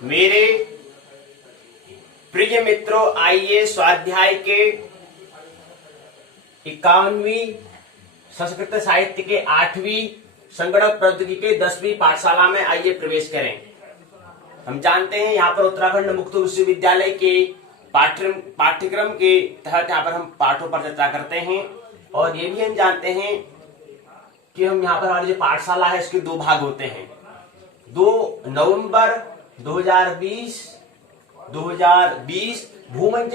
मेरे प्रिय मित्रों, आइए स्वाध्याय के 51वीं संस्कृत साहित्य के 8वीं संगणक प्रौद्योगिकी के 10वीं पाठशाला में आइए प्रवेश करें। हम जानते हैं यहाँ पर उत्तराखंड मुक्त विश्वविद्यालय के पाठ्यक्रम के तहत यहाँ पर हम पाठों पर चर्चा करते हैं और ये भी हम जानते हैं कि हम यहाँ पर हमारी जो पाठशाला है इसके 2 भाग होते हैं। 2 नवंबर 2020 भूमंच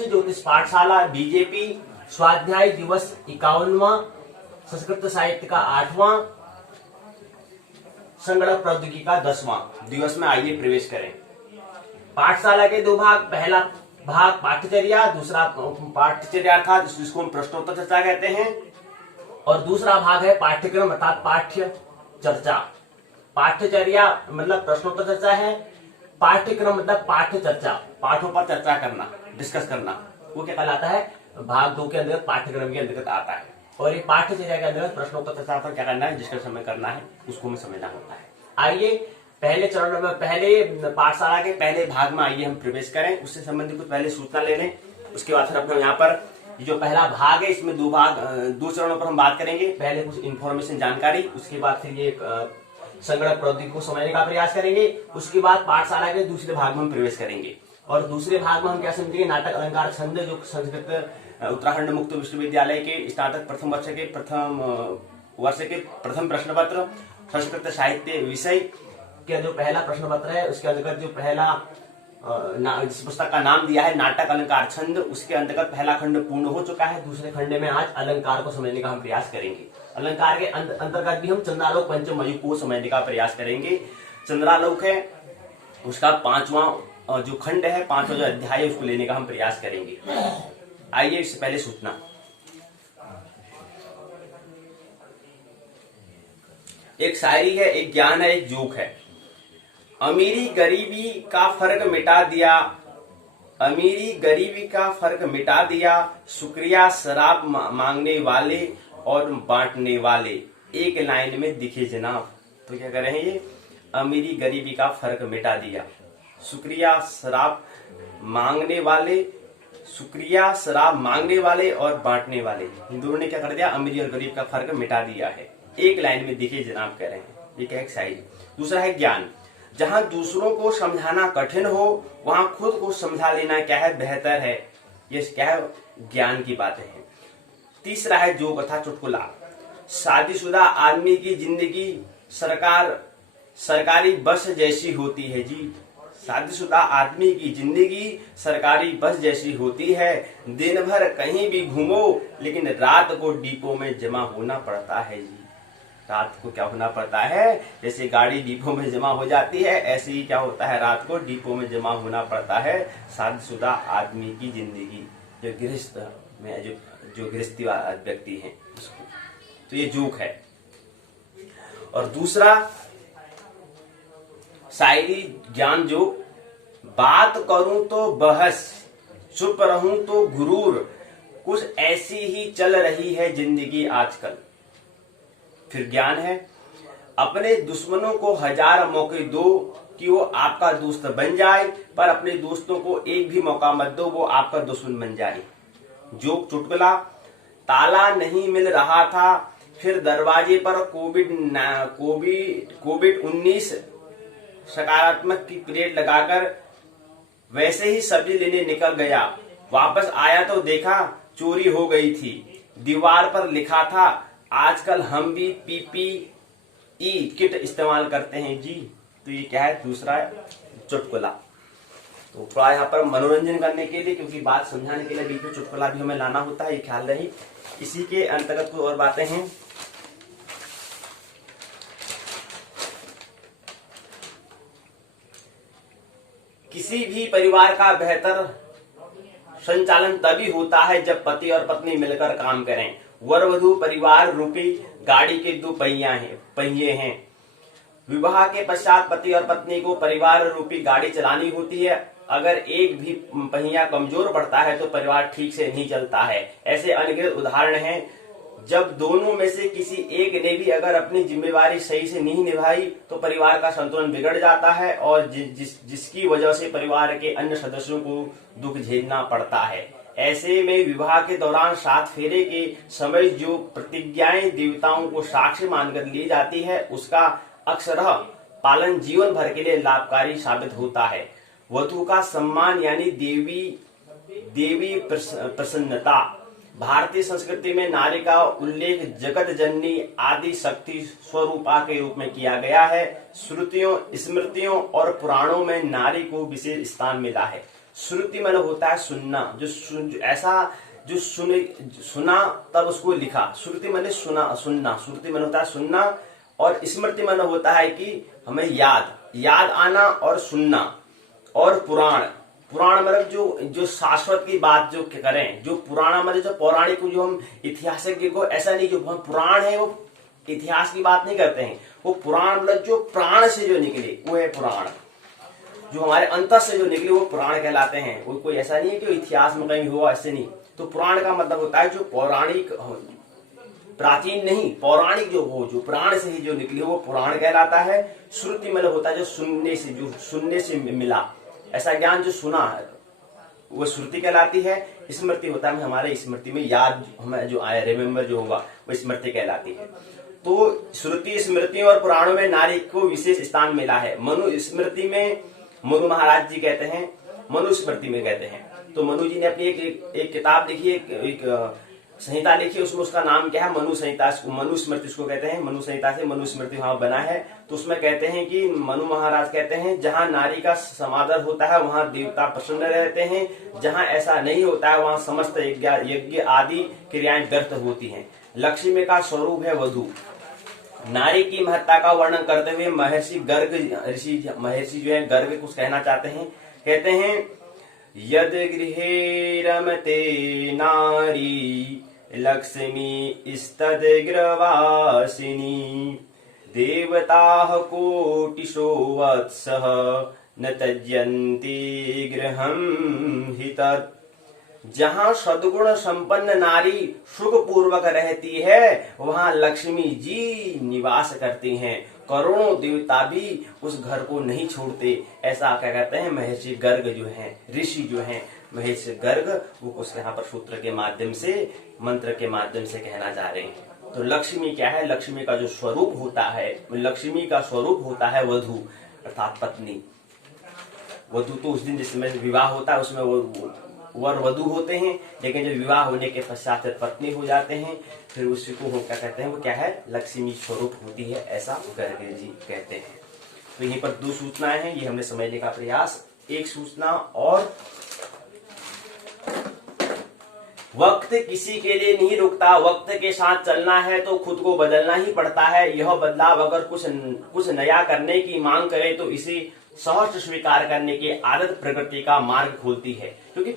ज्योतिष पाठशाला बीजेपी स्वाध्याय दिवस 51वां, संस्कृत साहित्य का 8वां, संगणक प्रौद्योगिकी का 10वां दिवस में आइए प्रवेश करें। पाठशाला के 2 भाग, पहला भाग पाठ्यचर्या, दूसरा पाठ्यचर्या अर्थात जिसको हम प्रश्नोत्तर चर्चा कहते हैं, और दूसरा भाग है पाठ्यक्रम अर्थात पाठ्य चर्चा। पाठ्यचर्या मतलब प्रश्नोत्तर चर्चा है, पाठ्यक्रम मतलब पाठ्य चर्चा, पाठों पर चर्चा करना, डिस्कस करना, वो क्या कहलाता है, भाग 2 के अंतर्गत पाठ्यक्रम के अंतर्गत आता है। और ये पाठ्यचर्या के अंतर्गत प्रश्नोत्तर चर्चा पर क्या करना है, डिस्कस हमें करना है, उसको हमें समझना होता है। आइए पहले चरण में, पहले पाठशाला के पहले भाग में आइए हम प्रवेश करें। उससे संबंधित कुछ पहले सूचना ले लें, उसके बाद फिर अपने यहाँ पर जो पहला भाग है इसमें 2 चरणों पर हम बात करेंगे। पहले कुछ इन्फॉर्मेशन जानकारी, उसके बाद फिर ये संगणक प्रौद्योगिकी को समझने का प्रयास करेंगे। उसके बाद पाठशाला के दूसरे भाग में हम प्रवेश करेंगे और दूसरे भाग में हम क्या समझेंगे, नाटक अलंकार छंद, जो संस्कृत उत्तराखंड मुक्त विश्वविद्यालय के स्नातक प्रथम वर्ष के प्रथम प्रश्न पत्र संस्कृत साहित्य विषय के जो पहला प्रश्न पत्र है उसके अंतर्गत जो पहला जिस पुस्तक का नाम दिया है नाटक अलंकार छंद, उसके अंतर्गत पहला खंड पूर्ण हो चुका है। दूसरे खंड में आज अलंकार को समझने का हम प्रयास करेंगे। अलंकार के अंतर्गत भी हम चंद्रालोक पंचम मयूख को समझने का प्रयास करेंगे। चंद्रालोक है उसका 5वां जो खंड है, 5वां जो अध्याय है, उसको लेने का हम प्रयास करेंगे। आइए इससे पहले सूचना, एक शायरी है, एक ज्ञान है, एक जोक है। अमीरी गरीबी का फर्क मिटा दिया, अमीरी गरीबी का फर्क मिटा दिया, शुक्रिया शराब मांगने वाले और बांटने वाले, एक लाइन में दिखे जनाब। तो क्या कर रहे हैं ये, अमीरी गरीबी का फर्क मिटा दिया, शुक्रिया शराब मांगने वाले, शुक्रिया शराब मांगने वाले और बांटने वाले, इन दोनों ने क्या कर दिया, अमीरी और गरीब का फर्क मिटा दिया है, एक लाइन में दिखे जनाब कह रहे हैं। ये क्या है, शायरी। दूसरा है ज्ञान, जहां दूसरों को समझाना कठिन हो वहां खुद को समझा लेना क्या है, बेहतर है। ये क्या है, ज्ञान की बातें हैं। तीसरा है जोक अर्थात चुटकुला, शादीशुदा आदमी की जिंदगी सरकारी बस जैसी होती है जी। शादीशुदा आदमी की जिंदगी सरकारी बस जैसी होती है, दिन भर कहीं भी घूमो लेकिन रात को डिपो में जमा होना पड़ता है जी। रात को क्या होना पड़ता है, जैसे गाड़ी डिपो में जमा हो जाती है, ऐसे ही क्या होता है, रात को डिपो में जमा होना पड़ता है शादीशुदा आदमी की जिंदगी, जो गृहस्थ में जो गृहस्थी व्यक्ति है उसको। तो ये जोक है। और दूसरा शायरी ज्ञान जोक, बात करूं तो बहस, चुप रहूं तो गुरूर, कुछ ऐसी ही चल रही है जिंदगी आजकल। फिर ज्ञान है, अपने दुश्मनों को 1000 मौके दो कि वो आपका दोस्त बन जाए, पर अपने दोस्तों को एक भी मौका मत दो वो आपका दुश्मन बन जाए। जोक चुटकुला, ताला नहीं मिल रहा था, फिर दरवाजे पर कोविड-19 सकारात्मक की प्लेट लगाकर वैसे ही सब्जी लेने निकल गया, वापस आया तो देखा चोरी हो गई थी, दीवार पर लिखा था आजकल हम भी PPE किट इस्तेमाल करते हैं जी। तो ये क्या है, दूसरा चुटकुला। तो थोड़ा यहाँ पर मनोरंजन करने के लिए, क्योंकि बात समझाने के लिए बीच में चुटकुला भी हमें लाना होता है, ये ख्याल रही। इसी के अंतर्गत कोई और बातें हैं। किसी भी परिवार का बेहतर संचालन तभी होता है जब पति और पत्नी मिलकर काम करें। वर वधू परिवार रूपी गाड़ी के 2 पहिए हैं। विवाह के पश्चात पति और पत्नी को परिवार रूपी गाड़ी चलानी होती है। अगर एक भी पहिया कमजोर पड़ता है तो परिवार ठीक से नहीं चलता है। ऐसे अनगिनत उदाहरण हैं जब दोनों में से किसी एक ने भी अगर अपनी जिम्मेवारी सही से नहीं निभाई तो परिवार का संतुलन बिगड़ जाता है और जिसकी वजह से परिवार के अन्य सदस्यों को दुख झेलना पड़ता है। ऐसे में विवाह के दौरान 7 फेरे के समय जो प्रतिज्ञाएं देवताओं को साक्ष्य मानकर ली जाती है उसका अक्षरशः पालन जीवन भर के लिए लाभकारी साबित होता है। वधू का सम्मान यानी देवी प्रसन्नता। भारतीय संस्कृति में नारी का उल्लेख जगत जननी आदि शक्ति स्वरूपा के रूप में किया गया है। श्रुतियों, स्मृतियों और पुराणों में नारी को विशेष स्थान मिला है। श्रुति मतलब होता है सुनना, जो सुना तब उसको लिखा। श्रुति मतलब सुनना। श्रुति मतलब होता है सुनना और स्मृति मतलब होता है कि हमें याद आना और सुनना। और पुराण मतलब जो शाश्वत की बात जो करें, जो पुराना मतलब जो पौराणिक, जो हम ऐतिहासिक को ऐसा नहीं जो पुराण है वो इतिहास की बात नहीं करते हैं। वो पुराण मतलब जो प्राण से जो निकले वो है पुराण, जो हमारे अंतर से जो निकले वो पुराण कहलाते हैं। वो कोई ऐसा नहीं है कि इतिहास में कहीं हुआ, ऐसे नहीं। तो पुराण का मतलब होता है जो पौराणिक, प्राचीन नहीं, पौराणिक जो प्राण से ही जो निकली वो पुराण कहलाता है। श्रुति मतलब होता है जो सुनने से मिला, ऐसा ज्ञान जो सुना है वो श्रुति कहलाती है। स्मृति होता है हमारे स्मृति में याद, हमें जो आया रिमेम्बर जो होगा वो स्मृति कहलाती है। तो श्रुति, स्मृति और पुराणों में नारी को विशेष स्थान मिला है। मनु स्मृति में मनु महाराज जी कहते हैं, मनु स्मृति में कहते हैं। तो मनु जी ने अपनी एक किताब लिखी, एक संहिता लिखी, उसमें उसका नाम क्या है, मनु संहिता। मनु स्मृति उसको कहते हैं। मनु संहिता से मनु स्मृति वहां बना है। तो उसमें कहते हैं कि मनु महाराज कहते हैं जहां नारी का समादर होता है वहां देवता प्रसन्न रहते हैं, जहां ऐसा नहीं होता है वहां समस्त यज्ञ आदि क्रियाएं व्यर्थ होती हैं। लक्ष्मी का स्वरूप है वधू। नारी की महत्ता का वर्णन करते हुए महर्षि जो है गर्ग कुछ कहना चाहते हैं। कहते हैं यद गृहे रमते नारी लक्ष्मी स्तद गृहवासिनी देवताः कोटिशो वत्सः न त्यजन्ति गृहं हि तत्। जहाँ सद्गुण संपन्न नारी सुख पूर्वक रहती है वहाँ लक्ष्मी जी निवास करती हैं। करोड़ों देवता भी उस घर को नहीं छोड़ते। ऐसा क्या कहते हैं महर्षि गर्ग जो हैं, ऋषि जो हैं महर्षि गर्ग, वो उस यहाँ पर सूत्र के माध्यम से, मंत्र के माध्यम से कहना चाह रहे हैं। तो लक्ष्मी क्या है, लक्ष्मी का जो स्वरूप होता है, लक्ष्मी का स्वरूप होता है वधू अर्थात पत्नी। वधू तो उस दिन जिसमें विवाह होता है उसमें वो वर वधू होते हैं, लेकिन जब विवाह होने के पश्चात पत्नी हो जाते हैं फिर उसी को हम क्या कहते हैं, वो क्या है, लक्ष्मी स्वरूप होती है, ऐसा गर्ग जी कहते हैं। तो यहीं पर 2 सूचनाएं हैं, ये हमने समझने का प्रयास। एक सूचना और, वक्त किसी के लिए नहीं रुकता, वक्त के साथ चलना है तो खुद को बदलना ही पड़ता है। यह बदलाव अगर कुछ नया करने की मांग करे तो इसे सहर्ष स्वीकार करने की आदत प्रकृति का मार्ग खोलती है। क्योंकि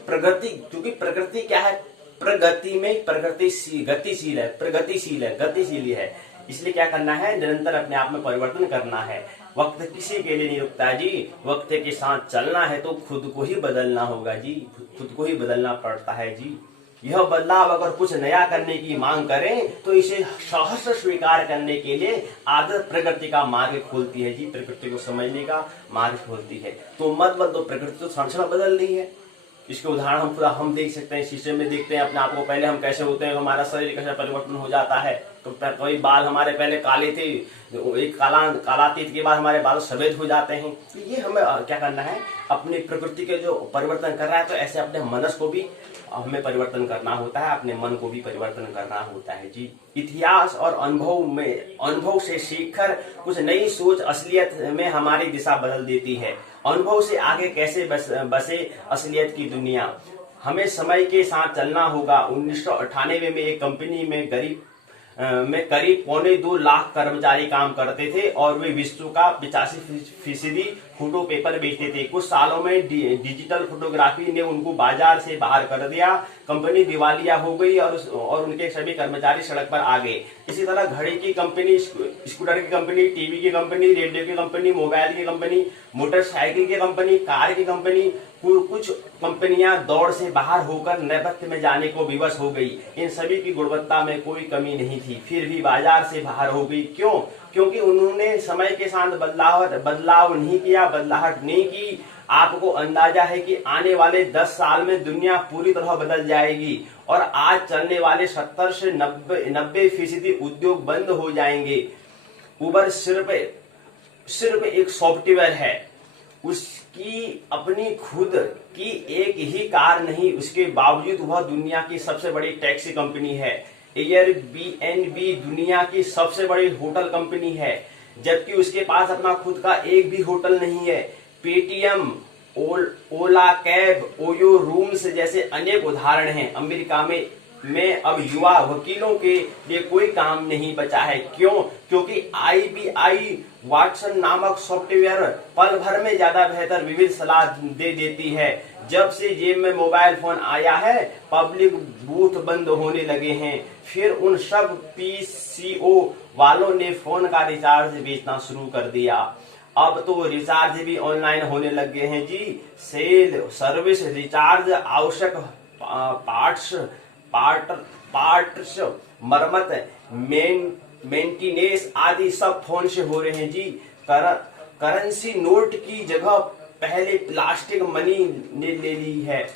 प्रकृति क्या है, गतिशील है, गतिशील है। इसलिए क्या करना है, निरंतर अपने आप में परिवर्तन करना है। वक्त किसी के लिए नहीं रुकता जी, वक्त के साथ चलना है तो खुद को ही बदलना होगा जी, खुद को ही बदलना पड़ता है जी। यह बदलाव अगर कुछ नया करने की मांग करें तो इसे सहर्ष स्वीकार करने के लिए आदत प्रकृति का मार्ग खोलती है जी, प्रकृति को समझने का मार्ग खोलती है। तो मत बदलो, प्रकृति तो क्षण बदल रही है। इसके उदाहरण हम देख सकते हैं, शीशे में देखते हैं अपने आप को, पहले हम कैसे होते हैं, हमारा शरीर कैसे परिवर्तन हो जाता है। तो कोई बाल हमारे पहले काले थे, एक कालातीत के बाद हमारे बाल सफेद हो जाते हैं। तो ये हमें क्या करना है, अपनी प्रकृति के जो परिवर्तन कर रहा है, तो ऐसे अपने मनस को भी हमें परिवर्तन करना होता है, अपने मन को भी परिवर्तन करना होता है जी। इतिहास और अनुभव से सीखकर कुछ नई सोच असलियत में हमारी दिशा बदल देती है। अनुभव से आगे कैसे बसे असलियत की दुनिया, हमें समय के साथ चलना होगा। 1998 में एक कंपनी में करीब 2.25 लाख कर्मचारी काम करते थे और वे विश्व का 85% फोटो पेपर बेचते थे। कुछ सालों में डिजिटल फोटोग्राफी ने उनको बाजार से बाहर कर दिया। कंपनी दिवालिया हो गई और उनके सभी कर्मचारी सड़क पर आ गए। इसी तरह घड़ी की कंपनी, स्कूटर की कंपनी, टीवी की कंपनी, रेडियो की कंपनी, मोबाइल की कंपनी, मोटरसाइकिल की कंपनी, कार की कंपनी, कुछ कंपनियां दौड़ से बाहर होकर नैपथ्य में जाने को विवश हो गई। इन सभी की गुणवत्ता में कोई कमी नहीं थी, फिर भी बाजार से बाहर हो गई। क्यों? क्योंकि उन्होंने समय के साथ बदलाव नहीं किया, बदलाहट नहीं की। आपको अंदाजा है कि आने वाले 10 साल में दुनिया पूरी तरह बदल जाएगी और आज चलने वाले 70 से 90% उद्योग बंद हो जाएंगे। उबर सिर्फ एक सॉफ्टवेयर है, उसकी अपनी खुद की एक ही कार नहीं, उसके बावजूद वह दुनिया की सबसे बड़ी टैक्सी कंपनी है। एयरबीएनबी दुनिया की सबसे बड़ी होटल कंपनी है, जबकि उसके पास अपना खुद का एक भी होटल नहीं है। पेटीएम, ओला कैब, ओयो रूम्स जैसे अनेक उदाहरण हैं। अमेरिका में अब युवा वकीलों के लिए कोई काम नहीं बचा है। क्यों? क्योंकि IBI वाटसन नामक सॉफ्टवेयर पल भर में ज्यादा बेहतर विविध सलाह दे देती है। जब से जेब में मोबाइल फोन आया है, पब्लिक बूथ बंद होने लगे हैं। फिर उन सब PCO वालों ने फोन का रिचार्ज बेचना शुरू कर दिया। अब तो रिचार्ज भी ऑनलाइन होने लग गए हैं जी। सेल, सर्विस, रिचार्ज, आवश्यक पार्ट्स, मरम्मत, मेंटेनेंस आदि सब फोन से हो रहे हैं जी। करेंसी नोट की जगह पहले प्लास्टिक मनी ने ले ली है।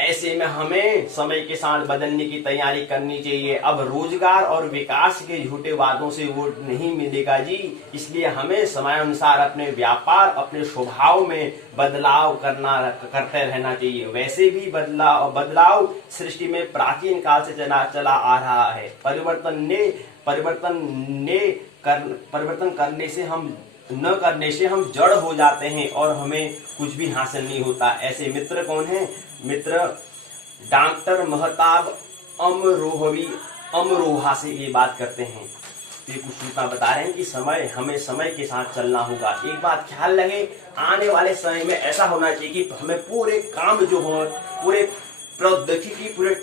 ऐसे में हमें समय के साथ बदलने की तैयारी करनी चाहिए। अब रोजगार और विकास के झूठे वादों से वो नहीं मिलेगा जी। इसलिए हमें समय अनुसार अपने व्यापार, अपने स्वभाव में बदलाव करते रहना चाहिए। वैसे भी बदलाव सृष्टि में प्राचीन काल से चला आ रहा है। परिवर्तन करने से हम जड़ हो जाते हैं और हमें कुछ भी हासिल नहीं होता। ऐसे मित्र कौन है? मित्र डॉक्टर महताब अमरोहा से ये बात करते हैं। तो ये कुछ सूचना बता रहे हैं कि हमें समय के साथ चलना होगा। एक बात ख्याल रहे, आने वाले समय में ऐसा होना चाहिए कि हमें पूरे काम जो हो, पूरे प्रौद्योगिकी, पूरे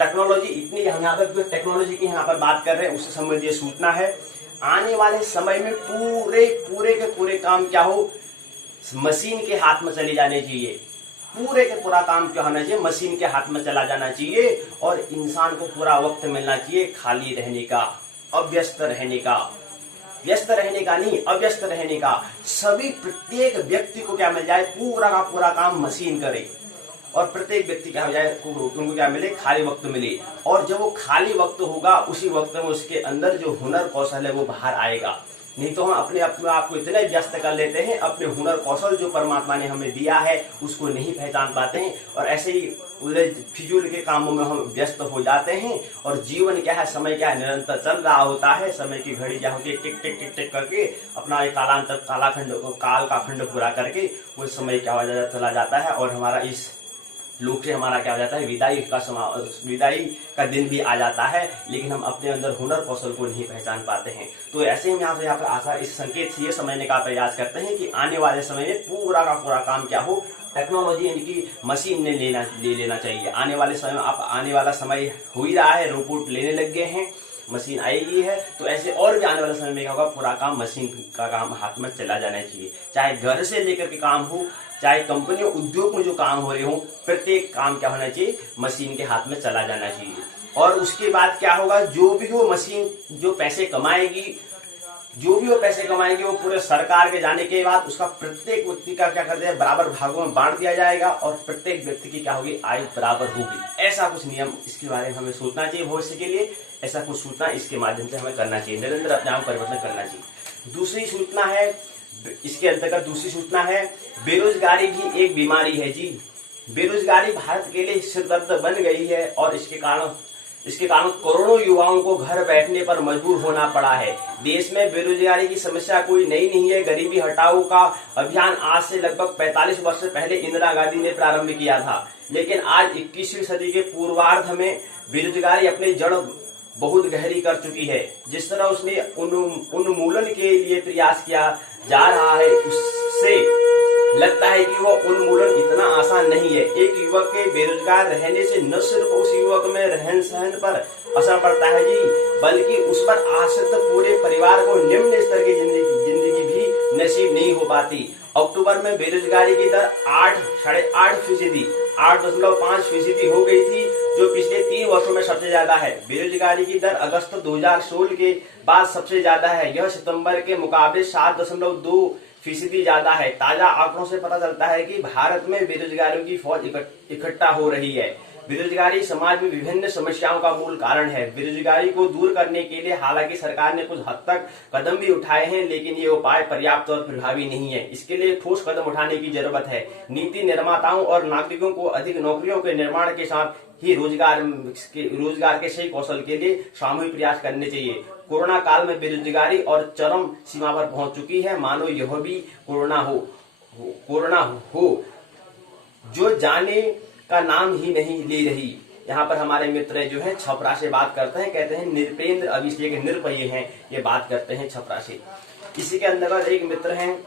टेक्नोलॉजी इतनी, यहाँ पर टेक्नोलॉजी की यहाँ पर बात कर रहे हैं, उससे संबंधित सूचना है। आने वाले समय में पूरे के पूरे काम क्या हो, मशीन के हाथ में चले जाने चाहिए। पूरे के पूरा काम क्या होना चाहिए, मशीन के हाथ में चला जाना चाहिए और इंसान को पूरा वक्त मिलना चाहिए खाली रहने का, अव्यस्त रहने का। व्यस्त रहने का नहीं, अव्यस्त रहने का। प्रत्येक व्यक्ति को क्या मिल जाए, पूरा का पूरा काम मशीन करे और प्रत्येक व्यक्ति क्या हो जाए, उनको क्या मिले, खाली वक्त मिले। और जब वो खाली वक्त होगा, उसी वक्त में उसके अंदर जो हुनर कौशल है वो बाहर आएगा। नहीं तो हम अपने आप को इतने व्यस्त कर लेते हैं, अपने हुनर कौशल जो परमात्मा ने हमें दिया है उसको नहीं पहचान पाते हैं और ऐसे ही फिजूल के कामों में हम व्यस्त हो जाते हैं। और जीवन क्या है, समय क्या है, निरंतर चल रहा होता है। समय की घड़ी क्या होती है, टिक टिक टिक टिक करके अपना एक काल का खंड पूरा करके वो समय क्या हो चला जाता है और हमारा इस लोक से हमारा क्या हो जाता है, विदाई का दिन भी आ जाता है। लेकिन हम अपने अंदर हुनर कौशल को नहीं पहचान पाते हैं। तो ऐसे ही यहाँ पर आशा इस संकेत से ये समझने का प्रयास करते हैं कि आने वाले समय में पूरा का पूरा काम क्या हो, टेक्नोलॉजी इनकी मशीन ने ले लेना चाहिए। आने वाला समय हो ही रहा है, रोबोट लेने लग गए हैं, मशीन आएगी है। तो ऐसे और भी आने वाले समय में क्या होगा, पूरा काम मशीन का काम हाथ में चला जाना चाहिए। चाहे घर से लेकर के काम हो, चाहे कंपनी उद्योग में जो काम हो रहे हो, प्रत्येक काम क्या होना चाहिए, मशीन के हाथ में चला जाना चाहिए। और उसके बाद क्या होगा, जो भी वो मशीन जो पैसे कमाएगी वो पूरे सरकार के जाने के बाद उसका प्रत्येक व्यक्ति का क्या कर दिया, बराबर भागों में बांट दिया जाएगा और प्रत्येक व्यक्ति की क्या होगी, आय बराबर होगी। ऐसा कुछ नियम इसके बारे में हमें सोचना चाहिए भविष्य के लिए। ऐसा कुछ सूचना इसके माध्यम से हमें करना चाहिए, निरंतर अपने आप परिवर्तन करना चाहिए। दूसरी सूचना है, इसके अंतर्गत दूसरी सूचना है, बेरोजगारी भी एक बीमारी है जी। बेरोजगारी भारत के लिए सिरदर्द बन गई है और इसके कारण करोड़ों युवाओं को घर बैठने पर मजबूर होना पड़ा है। देश में बेरोजगारी की समस्या कोई नई नहीं है। गरीबी हटाओ का अभियान आज से लगभग 45 वर्ष पहले इंदिरा गांधी ने प्रारंभ किया था, लेकिन आज 21वीं सदी के पूर्वार्ध में बेरोजगारी अपनी जड़ बहुत गहरी कर चुकी है। जिस तरह उसने उन्मूलन के लिए प्रयास किया, जा रहा है उससे लगता है कि वह उन्मूलन इतना आसान नहीं है। एक युवक के बेरोजगार रहने से न सिर्फ उस युवक में रहन सहन पर असर पड़ता है जी, बल्कि उस पर आश्रित पूरे परिवार को निम्न स्तर की जिंदगी भी नसीब नहीं हो पाती। अक्टूबर में बेरोजगारी की दर 8.5% 8.5% हो गई थी, जो पिछले 3 वर्षों में सबसे ज्यादा है। बेरोजगारी की दर अगस्त 2016 के बाद सबसे ज्यादा है। यह सितंबर के मुकाबले 7.2% ज्यादा है। ताजा आंकड़ों से पता चलता है कि भारत में बेरोजगारियों की फौज इकट्ठा हो रही है। बेरोजगारी समाज में विभिन्न समस्याओं का मूल कारण है। बेरोजगारी को दूर करने के लिए हालांकि सरकार ने कुछ हद तक कदम भी उठाए हैं, लेकिन ये उपाय पर्याप्त और प्रभावी नहीं है। इसके लिए ठोस कदम उठाने की जरूरत है। नीति निर्माताओं और नागरिकों को अधिक नौकरियों के निर्माण के साथ ही रोजगार के सही कौशल के लिए सामूहिक प्रयास करने चाहिए। कोरोना काल में बेरोजगारी और चरम सीमा पर पहुंच चुकी है, मानो यह भी कोरोना हो जो जाने का नाम ही नहीं ले रही। यहाँ पर हमारे मित्र जो है छपरा से बात करते हैं, कहते हैं नृपेंद्र अभिषेक निरपय हैं, ये बात करते हैं छपरा से। इसी के अंतर्गत एक मित्र हैं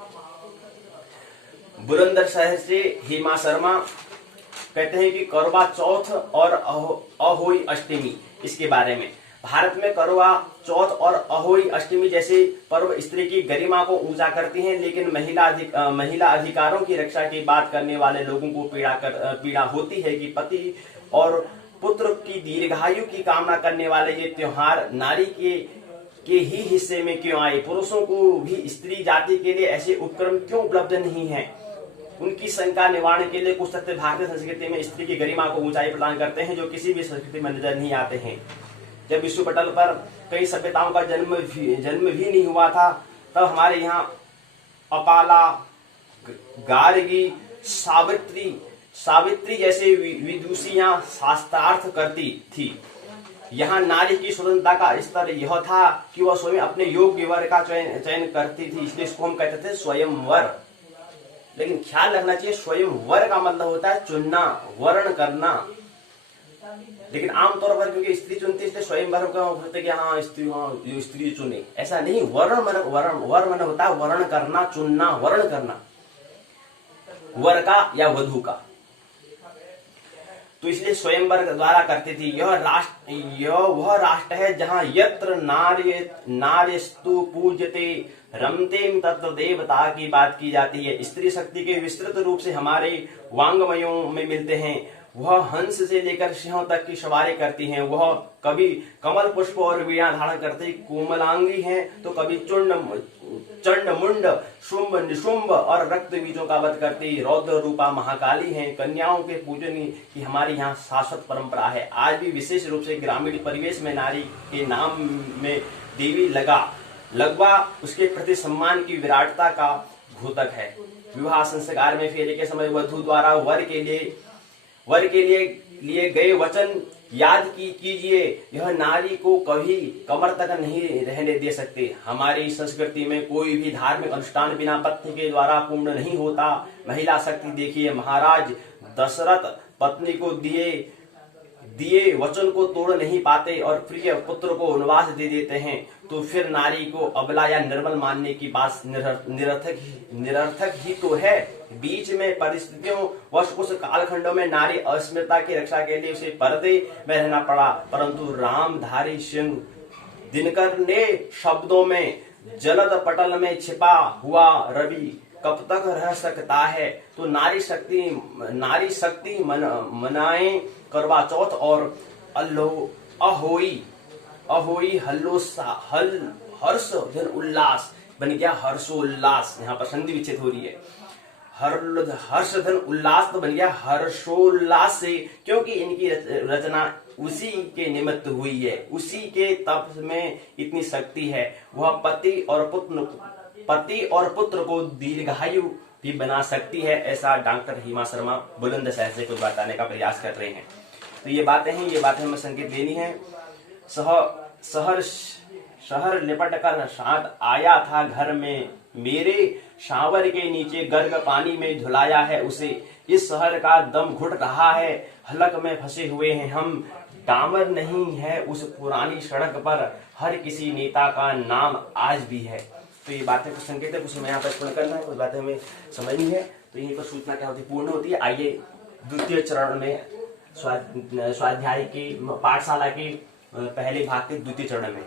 बुलंदशहर से हेमा शर्मा, कहते हैं कि करवा चौथ और अहोई अष्टमी, इसके बारे में। भारत में करवा चौथ और अहोई अष्टमी जैसे पर्व स्त्री की गरिमा को ऊंचा करती हैं, लेकिन महिला अधिकारों की रक्षा की बात करने वाले लोगों को पीड़ा होती है कि पति और पुत्र की दीर्घायु की कामना करने वाले ये त्योहार नारी के ही हिस्से में क्यों आए। पुरुषों को भी स्त्री जाति के लिए ऐसे उपक्रम क्यों उपलब्ध नहीं है। उनकी शंका निवारण के लिए कुछ तथ्य भारतीय संस्कृति में स्त्री की गरिमा को ऊंचाई प्रदान करते हैं, जो किसी भी संस्कृति में नजर नहीं आते हैं। जब विश्व पटल पर कई सभ्यताओं का जन्म भी नहीं हुआ था, तब हमारे यहाँ अपाला, गार्गी, सावित्री जैसे विदुषियां शास्त्रार्थ करती थी। यहाँ नारी की स्वतंत्रता का स्तर यह था कि वह स्वयं अपने योग्य वर का चयन करती थी, इसलिए इसको हम कहते थे स्वयंवर। लेकिन ख्याल रखना चाहिए, स्वयंवर का मतलब होता है चुनना, वर्ण करना। लेकिन आमतौर पर क्योंकि स्त्री चुनती है, इसलिए स्वयंवर का होता है कि हाँ स्त्री चुने, ऐसा नहीं। वर्ण मन होता है वर्ण करना, चुनना, वर्ण करना, वर का या वधु का। तो इसलिए स्वयंवर द्वारा करती थी। यह वह राष्ट्र है जहाँ यत्र नार्यस्तु पूज्यते रमते तत्व देवता की बात की जाती है। स्त्री शक्ति के विस्तृत रूप से हमारे वांग्मयों में मिलते हैं। वह हंस से लेकर सिंह तक की सवारी करती हैं। वह कभी कमल पुष्प और वीणा धारण करती कोमलांगी हैं, तो कभी चंड मुंड शुंभ निशुंभ और रक्त बीजों का वध करती रौद्र रूपा महाकाली हैं। कन्याओं के पूजन की हमारी यहाँ शाश्वत परंपरा है। आज भी विशेष रूप से ग्रामीण परिवेश में नारी के नाम में देवी लगवा उसके प्रति सम्मान की विराटता का द्योतक है। विवाह संस्कार में फेरे के समय वधु द्वारा वर के लिए गए वचन याद कीजिए। यह नारी को कभी कमर तक नहीं रहने दे सकते। हमारी संस्कृति में कोई भी धार्मिक अनुष्ठान बिना पत्नी के द्वारा पूर्ण नहीं होता। महिला शक्ति देखिए, महाराज दशरथ पत्नी को दिए वचन को तोड़ नहीं पाते और प्रिय पुत्र को वनवास दे देते हैं, तो फिर नारी को अबला या निर्बल मानने की बात निरर्थक ही तो है। बीच में परिस्थितियों वश उस कालखंडों में नारी अस्मिता की रक्षा के लिए उसे पर्दे में रहना पड़ा, परंतु रामधारी सिंह दिनकर ने शब्दों में जलद पटल में छिपा हुआ रवि कब तक रह सकता है। तो नारी शक्ति मनाएं करवा चौथ और अहोई हर्ष धन उल्लास बन गया हर्षोल्लास। यहाँ पर संधि विच्छेद हो रही है। हर्ष धन उल्लास तो बन गया हर्षोल्लास से, क्योंकि इनकी रचना उसी के निमित्त हुई है। उसी के तप में इतनी शक्ति है। वह पति और पुत्र को दीर्घायु भी बना सकती है। ऐसा डॉक्टर हेमा शर्मा बुलंदशहर से कुछ बताने का प्रयास कर रहे हैं। तो ये बातें हमें संकेत देनी है। शहर लिपट कर साथ आया था घर में, मेरे शावर के नीचे गर्ग पानी में धुलाया है उसे। इस शहर का दम घुट रहा है, हलक में फंसे हुए हैं हम। डामर नहीं है उस पुरानी सड़क पर, हर किसी नेता का नाम आज भी है। तो ये बातें कुछ संकेत है, कुछ हमें यहाँ पर पूर्ण करना है, कुछ बातें हमें समझनी है। तो यहीं पर सूचना क्या होती है, पूर्ण होती है। आइए द्वितीय चरण में स्वाध्याय की पाठशाला के पहले भाग के द्वितीय चरण में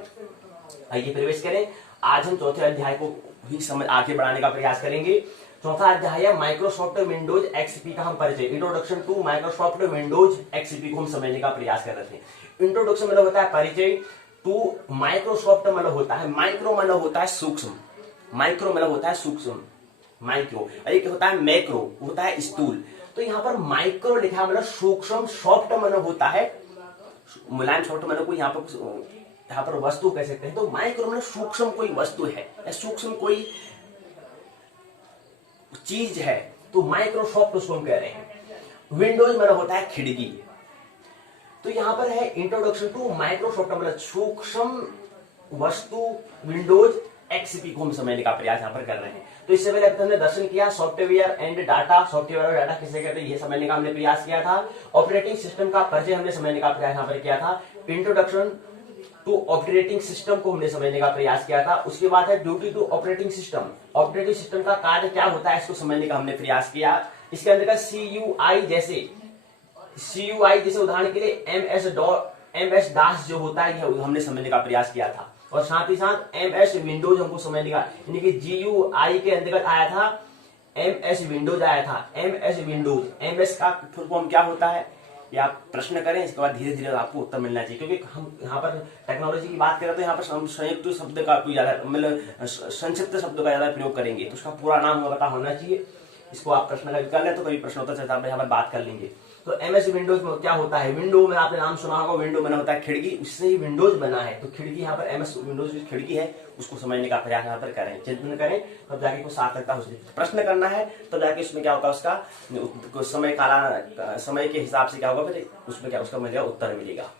आइए प्रवेश करें। आज हम चौथे अध्याय को भी समझ आगे बढ़ाने का प्रयास करेंगे। चौथा अध्याय है माइक्रोसॉफ्ट विंडोज एक्सपी का हम परिचय, introduction to Microsoft Windows XP को हम समझने का प्रयास कर रहे थे। इंट्रोडक्शन मतलब होता है परिचय, टू माइक्रोसॉफ्ट मतलब होता है, माइक्रो मतलब होता है सूक्ष्म, माइक्रो मतलब होता है सूक्ष्म, माइक्रो, एक होता है मैक्रो, होता है स्थूल। तो यहाँ पर माइक्रो लिखा है मतलब सूक्ष्म, सॉफ्ट मतलब होता है मुलायम, सॉफ्ट मतलब कोई यहाँ पर वस्तु कह सकते हैं। तो माइक्रो मतलब सूक्ष्म कोई वस्तु है या सूक्ष्म कोई चीज है, तो माइक्रोसॉफ्ट उसको हम कह रहे हैं। विंडोज मतलब होता है खिड़की। तो यहां पर है इंट्रोडक्शन टू माइक्रोसॉफ्ट मतलब सूक्ष्म वस्तु विंडोज एक्सपी को हम समझने का प्रयास यहाँ पर कर रहे हैं। तो इससे पहले हमने दर्शन किया सॉफ्टवेयर एंड डाटा, सॉफ्टवेयर और डाटा किसे कहते हैं ये समझने का हमने प्रयास किया था। ऑपरेटिंग सिस्टम का परिचय हमने समझने का प्रयास यहाँ पर किया था। इंट्रोडक्शन टू ऑपरेटिंग सिस्टम को हमने समझने का प्रयास किया था। उसके बाद है duty to operating system, operating system का कार्य क्या होता है इसको समझने का हमने प्रयास किया। इसके अंदर CUI जैसे उदाहरण के लिए MS DOS जो होता है यह हमने समझने का प्रयास किया था। और साथ ही साथ MS विंडोज हमको समझने का, यानी कि GUI के अंतर्गत आया था MS विंडोज आया था। MS विंडोज, MS का फुल फॉर्म क्या होता है ये आप प्रश्न करें, इसके बाद धीरे धीरे आपको उत्तर मिलना चाहिए। क्योंकि हम यहाँ पर टेक्नोलॉजी की बात करें तो यहाँ पर संयुक्त शब्द का ज्यादा मतलब संक्षिप्त शब्द का ज्यादा प्रयोग करेंगे, तो उसका पूरा नाम पता होना चाहिए। इसको आप प्रश्न का कर लें तो कभी प्रश्नोत्तर चर्चा में यहाँ पर बात कर लेंगे। तो MS विंडोज में क्या होता है, विंडो में आपने नाम सुना होगा, विंडो बना होता है खिड़की, उससे ही विंडोज बना है। तो खिड़की यहाँ पर MS विंडोज की खिड़की है, उसको समझने का प्रयास यहाँ पर करें, चिंतन करें, तब जाके कुछ सार्थकता हो सकती है। प्रश्न करना है तब जाके उसमें क्या होगा, उसका समय के हिसाब से क्या होगा, फिर उसमें क्या उसका मिलेगा, उत्तर मिलेगा।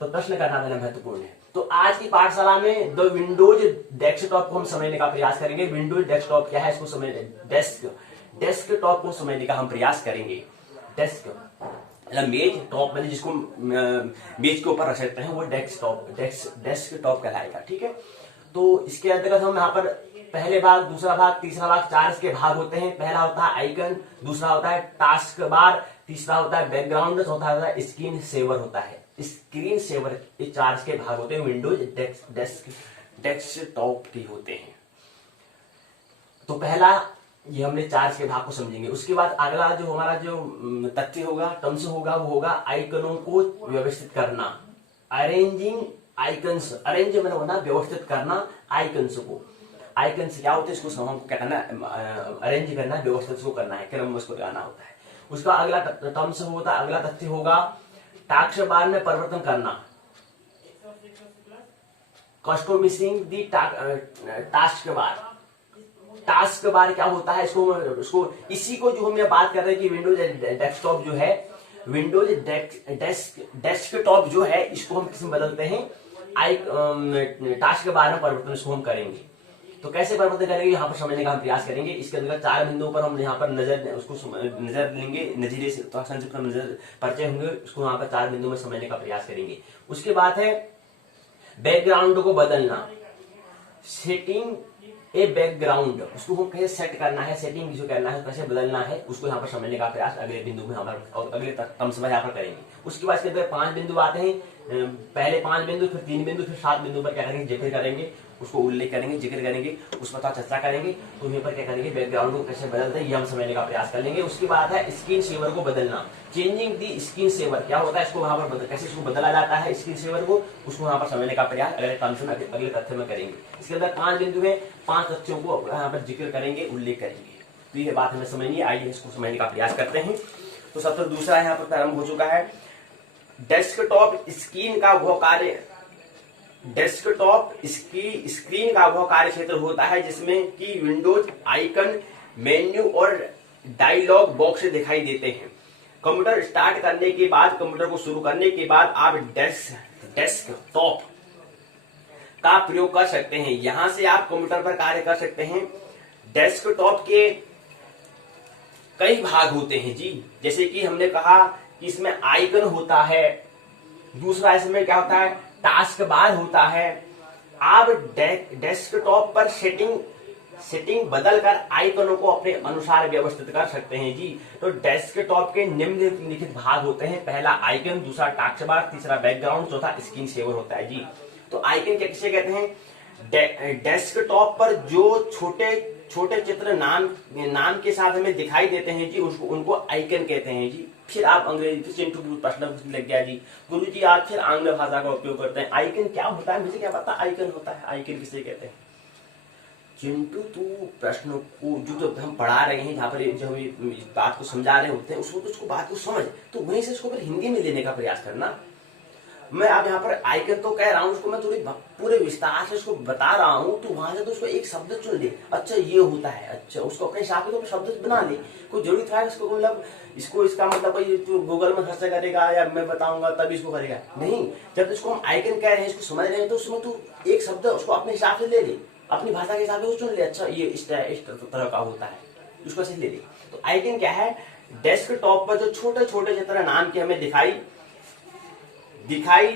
तो प्रश्न करना पहले महत्वपूर्ण है। तो आज की पाठशाला में द विंडोज डेस्कटॉप को हम समझने का प्रयास करेंगे। विंडोज डेस्कटॉप क्या है इसको समझने, डेस्कटॉप को समझने का हम प्रयास करेंगे। डेस्क मतलब मेज, टॉप मतलब जिसको मेज के ऊपर रख सकते हैं वो डेस्कटॉप कहलाएगा। ठीक है, तो इसके अंतर्गत हम यहाँ पर पहले भाग, दूसरा भाग, तीसरा भाग, 4 इसके भाग होते हैं। पहला होता है आइकन, दूसरा होता है टास्क बार, तीसरा होता है बैकग्राउंड, चौथा होता है स्क्रीन सेवर होता है। स्क्रीन सेवर, ये 4 इसके भाग होते हैं, विंडोज डेस्कटॉप के होते हैं। तो पहला ये हमने 4 के भाग को समझेंगे। उसके बाद अगला जो हमारा जो तथ्य होगा, टर्म्स होगा, वो होगा आइकनों को व्यवस्थित करना, अरेंजिंग आइकन्स। अरेंज मतलब होना व्यवस्थित करना आइकन्स को। आइकन्स क्या होते हैं इसको हमको क्या करना, अरेंज करना, व्यवस्थित को करना है, क्रम में उसको लगाना होता है। उसका अगला टर्म्स होता है, अगला तथ्य होगा टास्क बार में परिवर्तन करना, कस्टमाइजिंग दी टास्क बार। टास्क बार क्या होता है इसको इसी को जो हम ये बात कर रहे हैं कि विंडोज डेस्कटॉप जो है, विंडोज डेस्कटॉप जो है, इसको हम किसमें बदलते हैं, टास्क बार में परिवर्तन इसको हम करेंगे। तो कैसे परिवर्तन करेंगे यहाँ पर समझने का हम प्रयास करेंगे। इसके अंदर 4 बिंदुओं पर हम यहाँ पर नजर लेंगे, नजरिए से संक्षिप्त नजर परिचय होंगे, उसको यहाँ पर 4 बिंदुओं में समझने का प्रयास करेंगे। उसके बाद है बैकग्राउंड को बदलना, सेटिंग ए बैकग्राउंड, उसको हम कैसे सेट करना है, सेटिंग जो करना है, कैसे बदलना है, उसको यहाँ पर समझने का प्रयास अगले बिंदु में हम अगले टर्म्स में यहाँ पर करेंगे। उसके बाद इसके अंदर 5 बिंदु आते हैं, पहले 5 बिंदु, फिर 3 बिंदु, फिर 7 बिंदु पर क्या करेंगे, जिक्र करेंगे, उसको उल्लेख करेंगे, जिक्र करेंगे, उस पर चर्चा करेंगे। तो यहाँ पर क्या करेंगे, बैकग्राउंड को कैसे बदलते हैं ये हम समझने का प्रयास कर लेंगे। उसके बाद है स्क्रीन सेवर को बदलना, चेंजिंग दी स्क्रीन सेवर, क्या होता है इसको वहां पर कैसे इसको बदला जाता है स्क्रीन सेवर को, उसको यहाँ पर समझने का प्रयास अगले टर्म्स में, अगले तथ्य में करेंगे। इसके अंदर 5 बिंदु है, 5 तथ्यों को यहाँ पर जिक्र करेंगे, उल्लेख करेंगे। तो ये बात हमें समझनी है, आइए इसको समझने का प्रयास करते हैं। तो सबसे दूसरा यहाँ पर प्रारंभ हो चुका है, डेस्कटॉप स्क्रीन का वह कार्य, डेस्कटॉप स्क्रीन का वह कार्य क्षेत्र होता है जिसमें कि विंडोज आइकन, मेन्यू और डायलॉग बॉक्स दिखाई देते हैं। कंप्यूटर स्टार्ट करने के बाद, कंप्यूटर को शुरू करने के बाद आप डेस्कटॉप का प्रयोग कर सकते हैं। यहां से आप कंप्यूटर पर कार्य कर सकते हैं। डेस्कटॉप के कई भाग होते हैं जी, जैसे कि हमने कहा कि इसमें आइकन होता है, दूसरा इसमें क्या होता है, टास्क बार होता है, आप डेस्कटॉप पर सेटिंग बदलकर आइकनों को अपने अनुसार व्यवस्थित कर सकते हैं जी। तो डेस्कटॉप के निम्नलिखित भाग होते हैं, पहला आइकन, दूसरा टास्क बार, तीसरा बैकग्राउंड, चौथा स्क्रीन सेवर होता है जी। तो आइकन किसे कहते हैं? डेस्कटॉप पर जो छोटे छोटे चित्र नाम के साथ हमें दिखाई देते हैं जी, उनको आइकन कहते हैं जी। फिर आप अंग्रेजी चिंटू प्रश्न लग गया जी, गुरु जी आप फिर आंग्ल भाषा का उपयोग करते हैं, आइकन क्या होता है? मुझे क्या पता आइकन होता है, आइकन किसे कहते हैं? चिंटू तू प्रश्न को जो हम पढ़ा रहे हैं, यहाँ पर जब इस बात को समझा रहे होते हैं उसको तो उसको बात को समझ, तो वहीं से इसको फिर हिंदी में लेने का प्रयास करना। मैं अब यहाँ पर आइकन तो कह रहा हूँ, उसको मैं थोड़ी पूरे विस्तार से उसको बता रहा हूँ, तो वहां से तो उसको एक शब्द चुन ले, अच्छा ये होता है, अच्छा उसको अपने हिसाब से तो शब्द बना ले, कोई जरूरी था इसको मतलब इसका मतलब भाई तो गूगल में सर्च करेगा या मैं बताऊंगा तभी इसको करेगा, नहीं। जब इसको हम आइकन कह रहे हैं, इसको समझ रहे हैं, तो उसमें तू एक शब्द उसको अपने हिसाब से ले ले, अपनी भाषा के हिसाब से चुन ले, अच्छा ये इस तरह का होता है, उसको से ले ले। तो आइकन क्या है? डेस्कटॉप पर जो छोटे छोटे चित्र नाम के हमें दिखाई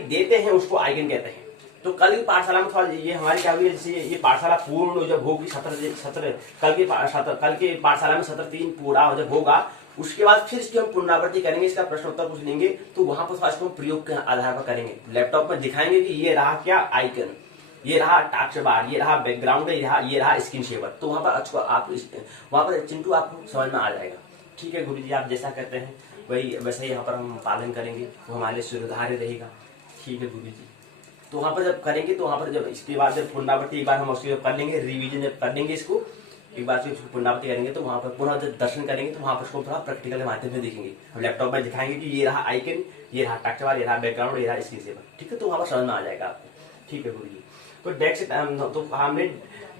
देते हैं उसको आइकन कहते हैं। तो कल की पाठशाला में थोड़ा ये हमारी क्या हुई, जैसे ये पाठशाला पूर्ण जब होगी सत्र कल की पाठशाला में सत्र 3 पूरा जब होगा, उसके बाद फिर इसकी हम पुनरावृत्ति करेंगे, इसका प्रश्न उत्तर पूछ लेंगे, तो वहां पर इसको प्रयोग के आधार पर करेंगे, लैपटॉप में दिखाएंगे कि ये रहा क्या आइकन, ये रहा टास्क बार, ये रहा बैकग्राउंड, ये रहा स्क्रीन सेवर। तो वहां पर आप वहां पर चिंटू आपको समझ में आ जाएगा। ठीक है गुरु जी, आप जैसा कहते हैं वही वैसे ही यहाँ पर हम पालन करेंगे, वो हमारे लिए सुधार्य रहेगा। ठीक है गुरु जी, तो वहां पर जब करेंगे, तो वहां पर जब इसके बाद जब पुनरावृत्ति एक बार हम उसके कर लेंगे, रिवीजन जब कर लेंगे इसको एक बार से पुनरावृत्ति करेंगे, तो वहां पर पुनः जब दर्शन करेंगे, तो वहां पर उसको थोड़ा प्रैक्टिकल के माध्यम से देखेंगे, हम लैपटॉप में दिखाएंगे कि ये रहा आइकन, ये रहा टास्क बार, ये रहा बैकग्राउंड, ये रहा स्क्रीन सेवर। ठीक है, तो वहां पर समझ में आ जाएगा आपको। ठीक है गुरु जी, तो हमने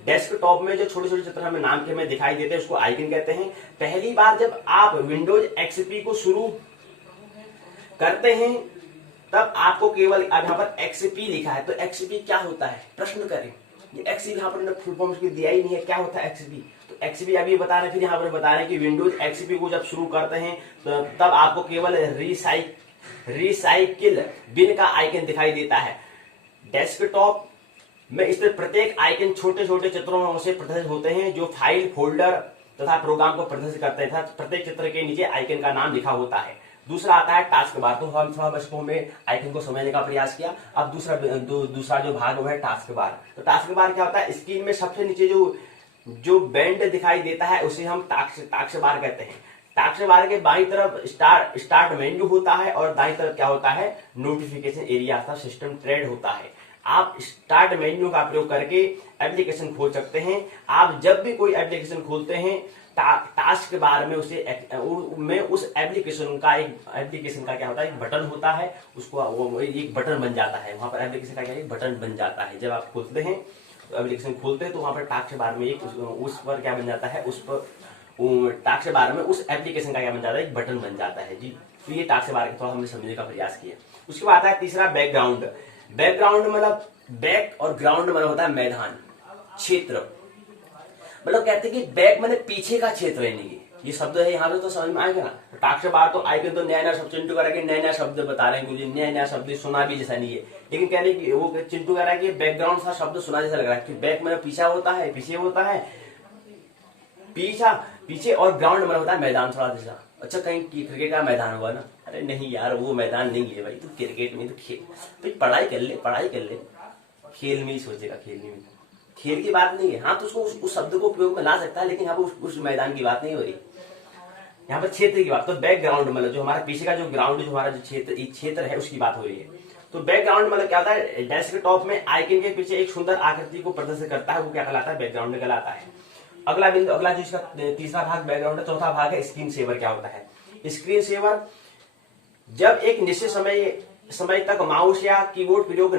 डेस्कटॉप में जो छोटे छोटे चित्र हमें नाम के हमें दिखाई देते हैं उसको आइकन कहते हैं। पहली बार जब आप विंडोज एक्सपी को शुरू करते हैं तब आपको केवल, अब यहाँ पर एक्सपी लिखा है, तो एक्सपी क्या होता है प्रश्न करें, ये एक्सपी यहाँ पर फुल फॉर्म दिया ही नहीं है, क्या होता है एक्सपी? तो एक्सपी अभी बता रहे हैं, फिर यहाँ पर बता रहे हैं कि विंडोज एक्सपी को जब शुरू करते हैं तो तब आपको केवल रिसाइकिल बिन का आइकन दिखाई देता है। डेस्कटॉप में इस पर प्रत्येक आइकन छोटे छोटे चित्रों से प्रदर्शित होते हैं जो फाइल, फोल्डर तथा प्रोग्राम को प्रदर्शित करते हैं। प्रत्येक चित्र के नीचे आइकन का नाम लिखा होता है। दूसरा आता है टास्क बार, तो हम थोड़ा बचपन में आइकन को समझने का प्रयास किया। अब दूसरा जो भाग वो है टास्क बार। तो टास्क बार क्या होता है? स्क्रीन में सबसे नीचे जो बैंड दिखाई देता है उसे हम टास्क बार कहते हैं। टास्क बार के बाईं तरफ स्टार्ट मेन्यू होता है और दाईं तरफ क्या होता है? नोटिफिकेशन एरिया अर्थात सिस्टम ट्रेड होता है। आप स्टार्ट मेन्यू का प्रयोग करके एप्लीकेशन खोल सकते हैं। आप जब भी कोई एप्लीकेशन खोलते हैं टास्क बार में उस एप्लीकेशन का क्या होता है? एक बटन होता है, उसको वो एक बटन बन जाता है। वहां पर एप्लीकेशन का क्या एक बटन बन जाता है। जब आप खोलते हैं तो एप्लीकेशन खोलते हैं तो वहां पर टास्क बार में उस पर क्या बन जाता है? उस पर टास्क बार में उस एप्लीकेशन का क्या बन जाता है? एक बटन बन जाता है जी। तो ये टास्क बार थोड़ा हमने समझने का प्रयास किया। उसके बाद आता है तीसरा बैकग्राउंड। बैकग्राउंड मतलब बैक और ग्राउंड मतलब होता है मैदान, क्षेत्र। मतलब कहते हैं कि बैक मतलब पीछे का क्षेत्र है। नहीं, ये शब्द है यहाँ पे तो समझ में आएगा ना। टास्क बार तो आइकन तो नया नया शब्द चिंटू कह रहा है कि नया नया शब्द बता रहे हैं, मुझे नया नया शब्द सुना भी जैसा नहीं है। लेकिन कह रहे कि वो चिंटू कह रहा है कि बैकग्राउंड सा शब्द सुना जैसा लग रहा है कि बैक मतलब पीछा होता है, पीछे होता है, पीछे और ग्राउंड मतलब होता है मैदान थोड़ा जैसा। अच्छा कहीं क्रिकेट का मैदान हुआ ना? अरे नहीं यार, वो मैदान नहीं है भाई, तो क्रिकेट में तो खेल, तो पढ़ाई कर ले, खेल में ही सोचेगा, खेल की बात नहीं है। हाँ तो उसको उस शब्द को प्रयोग में ला सकता है, लेकिन यहाँ पर उस मैदान की बात नहीं हो रही, यहाँ पर क्षेत्र की बात। तो बैकग्राउंड मतलब जो हमारा पीछे का जो ग्राउंड, जो हमारा जो क्षेत्र है उसकी बात हो रही है। तो बैकग्राउंड मतलब क्या होता है? डेस्कटॉप में आइकन के पीछे एक सुंदर आकृति को प्रदर्शित करता है, वो क्या कहलाता है? बैकग्राउंड कहलाता है। अगला जो इसका तीसरा भाग बैकग्राउंड है। चौथा भाग है स्क्रीन सेवर। क्या होता है स्क्रीन सेवर? जब एक निश्चित समय तक माउस या कीबोर्ड प्रयोग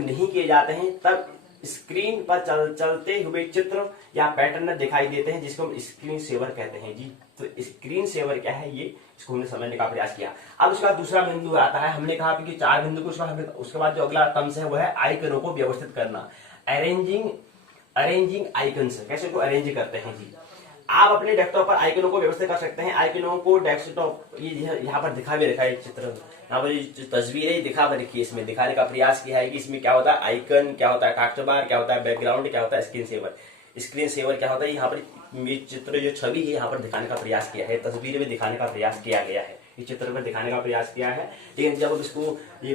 नहीं किए जाते हैं तब स्क्रीन पर चलते हुए चित्र या पैटर्न दिखाई देते हैं, जिसको हम स्क्रीन सेवर कहते हैं जी। तो स्क्रीन सेवर क्या है? ये इसको हमने समझने का प्रयास किया। अब उसका दूसरा बिंदु आता है। हमने कहा कि 4 बिंदु को, उसके बाद जो अगला टर्म्स है वो है आइकनों को व्यवस्थित करना, अरेंजिंग आइकन्स। कैसे को अरेंज करते हैं जी? आप अपने डेस्कटॉप पर आइकनों को व्यवस्थित कर सकते हैं। आइकनों को डेस्कटॉप ये यहाँ पर दिखा भी रखा है चित्र, यहाँ पर जो तस्वीरें दिखा भी रखी है, इसमें दिखाने का प्रयास किया है कि इसमें क्या होता है आइकन, क्या होता है टास्क बार, क्या होता है बैकग्राउंड, क्या होता है स्क्रीन सेवर। स्क्रीन सेवर क्या होता है, यहाँ पर चित्र जो छवि है यहाँ पर दिखाने का प्रयास किया है, तस्वीर में दिखाने का प्रयास किया गया है, इस चित्र में दिखाने का प्रयास किया है। लेकिन जब इसको ये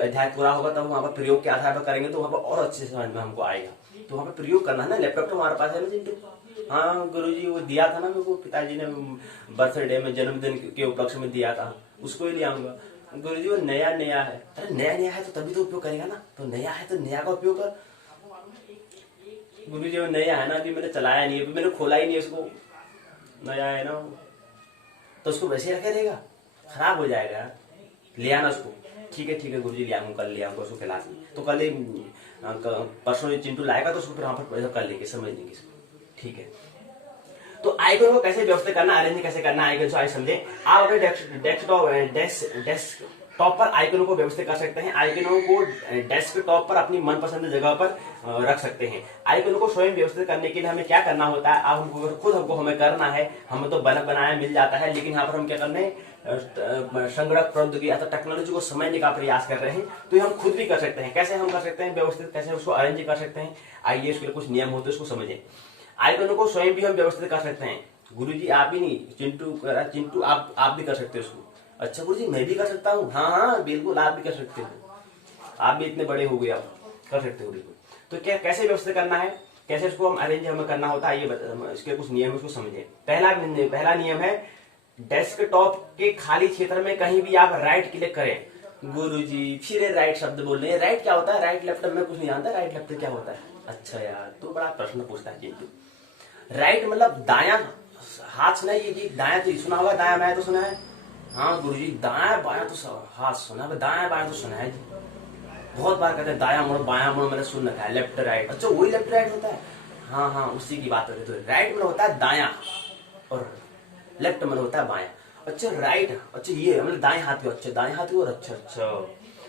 अध्याय पूरा होगा तब वहाँ पर प्रयोग के आधार पर करेंगे तो वहाँ पर और अच्छे से समझ में हमको आएगा। तो वहाँ पर प्रयोग करना है ना, लैपटॉप तो हमारे पास है ना चिंटू। हाँ गुरुजी वो दिया था ना मेरे को, पिताजी ने बर्थडे में जन्मदिन के उपलक्ष्य में दिया था, उसको ही ले आऊंगा। गुरुजी वो नया नया है। अरे नया नया है तो तभी तो उपयोग करेगा ना, तो नया है तो नया का उपयोग कर। गुरुजी वो नया है ना, अभी मैंने चलाया नहीं, अभी मैंने खोला ही नहीं उसको, नया है ना, तो उसको वैसे रखे रहेगा, खराब हो जाएगा। ले आना उसको। ठीक है गुरुजी ले आऊंगा, कल ले आऊंगा उसको क्लास में। तो कल परसों चिंटू लाएगा तो उसको फिर वहां पर कर लेंगे, समझ लेंगे इसको। ठीक है, तो आइकन को कैसे व्यवस्थित करना, अरेंज कैसे करना आइकन को आइए समझे। आप अपने डेस्कटॉप पर आइकनों को व्यवस्थित कर सकते हैं। आइकनों को डेस्कटॉप पर अपनी मनपसंद जगह पर रख सकते हैं। आइकनों को स्वयं व्यवस्थित करने के लिए हमें क्या करना होता है, आप हमको खुद हमें करना है। हमें तो बना बनाया मिल जाता है, लेकिन यहाँ पर हम क्या करने हैं, संगणक प्रौद्योगिकी अथवा टेक्नोलॉजी को समझने का प्रयास कर रहे हैं। तो ये हम खुद भी कर सकते हैं। कैसे हम कर सकते हैं व्यवस्थित, कैसे उसको अरेंज कर सकते हैं, आइए उसके कुछ नियम होते हैं उसको समझें। आइकनों को स्वयं भी हम व्यवस्थित कर सकते हैं। गुरुजी आप ही नहीं, चिंटू आप भी कर सकते हो उसको। अच्छा गुरुजी मैं भी कर सकता हूँ, हाँ बिल्कुल आप भी कर सकते हो, आप भी इतने बड़े हो गए, आप कर सकते हो बिल्कुल। तो क्या कैसे व्यवस्थित करना है, कैसे उसको हम अरेंज हमें करना होता है, ये इसके कुछ नियम उसको समझे। पहला नियम है, डेस्कटॉप के खाली क्षेत्र में कहीं भी आप राइट क्लिक करें। गुरुजी फिर राइट शब्द बोल रहे हैं, राइट क्या होता है, राइट लेफ्ट में कुछ नहीं जानता, राइट लेफ्ट क्या होता है। अच्छा यार तू बड़ा प्रश्न पूछता है चिंटू। राइट मतलब दाया हाथ सुना है, ये दाया तो सुना होगा, दाया बाया तो सुना है। हाँ गुरुजी दाया बाया तो हाथ सुना है, दाया बाया तो सुना है, बहुत बार कहते हैं दाया मुड़ बाया मुड़, मैंने सुन रखा है लेफ्ट राइट। अच्छा वही लेफ्ट राइट होता है, हाँ उसी की बात करें। तो राइट मतलब होता है दाया और लेफ्ट मतलब होता है बाया। अच्छा राइट, अच्छा ये मतलब दाएं हाथ की, अच्छा दाएं हाथ की और अच्छा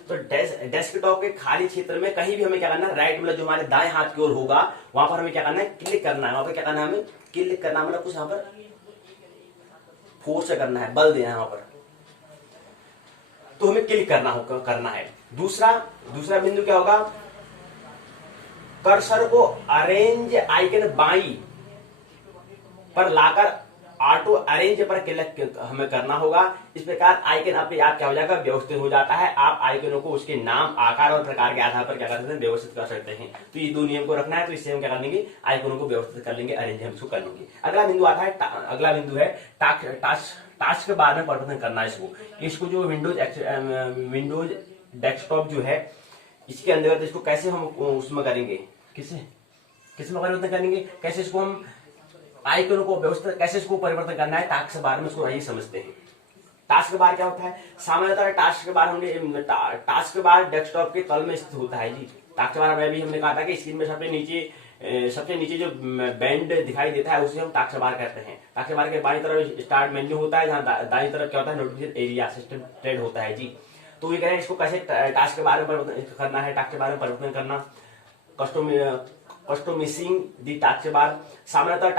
तो डेस्कटॉप के खाली क्षेत्र में कहीं भी हमें क्या करना है, राइट मतलब जो हमारे दाएं हाथ की ओर होगा वहां पर हमें क्या करना है, क्लिक करना है। वहां पर क्या करना है, हमें क्लिक करना मतलब कुछ यहाँ पर फोर्स से करना है, बल देना है वहां पर, तो हमें क्लिक करना है। दूसरा बिंदु क्या होगा, कर्सर को अरेंज आइकन बाई पर लाकर ऑटो अरेंज पर क्लिक हमें करना होगा। इस प्रकार आइकन अपने आप क्या हो जाएगा, व्यवस्थित हो जाता है। आप आइकनों को उसके नाम, आकार और प्रकार के आधार पर क्या कर सकते हैं, व्यवस्थित कर सकते हैं। तो ये दो नियम को रखना है, तो इससे हम क्या कर लेंगे, आइकनों को व्यवस्थित कर लेंगे, अरेंज हम इसको कर लेंगे। अगला बिंदु आता है, अगला बिंदु है टास्क के बारे में परिवर्तन करना है। इसको जो विंडोज डेस्कटॉप जो है इसके अंतर्गत इसको कैसे हम उसमें करेंगे, किसमें परिवर्तन करेंगे, कैसे इसको हम आइकनों को व्यवस्थित, कैसे इसको परिवर्तन करना है, टास्क के बारे में इसको आइए समझते हैं। टास्क बार क्या होता है, सामान्यतः task bar task bar desktop के तल में स्थित होता है जी। टास्क बार में भी हमने कहा था कि स्क्रीन में सबसे नीचे जो बैंड दिखाई देता है उसे हम टास्क बार कहते हैं। टास्क बार के बाईं तरफ स्टार्ट मेन्यू होता है, जहां दाईं तरफ क्या होता है, नोटिफिकेशन एरिया सिस्टम ट्रेड होता है जी। तो ये कह रहे हैं इसको कैसे टास्क के बारे में परिवर्तन करना है, टास्क के बारे में परिवर्तन करना, कस्टमाइजिंग दी टास्क बार। सामान्यतः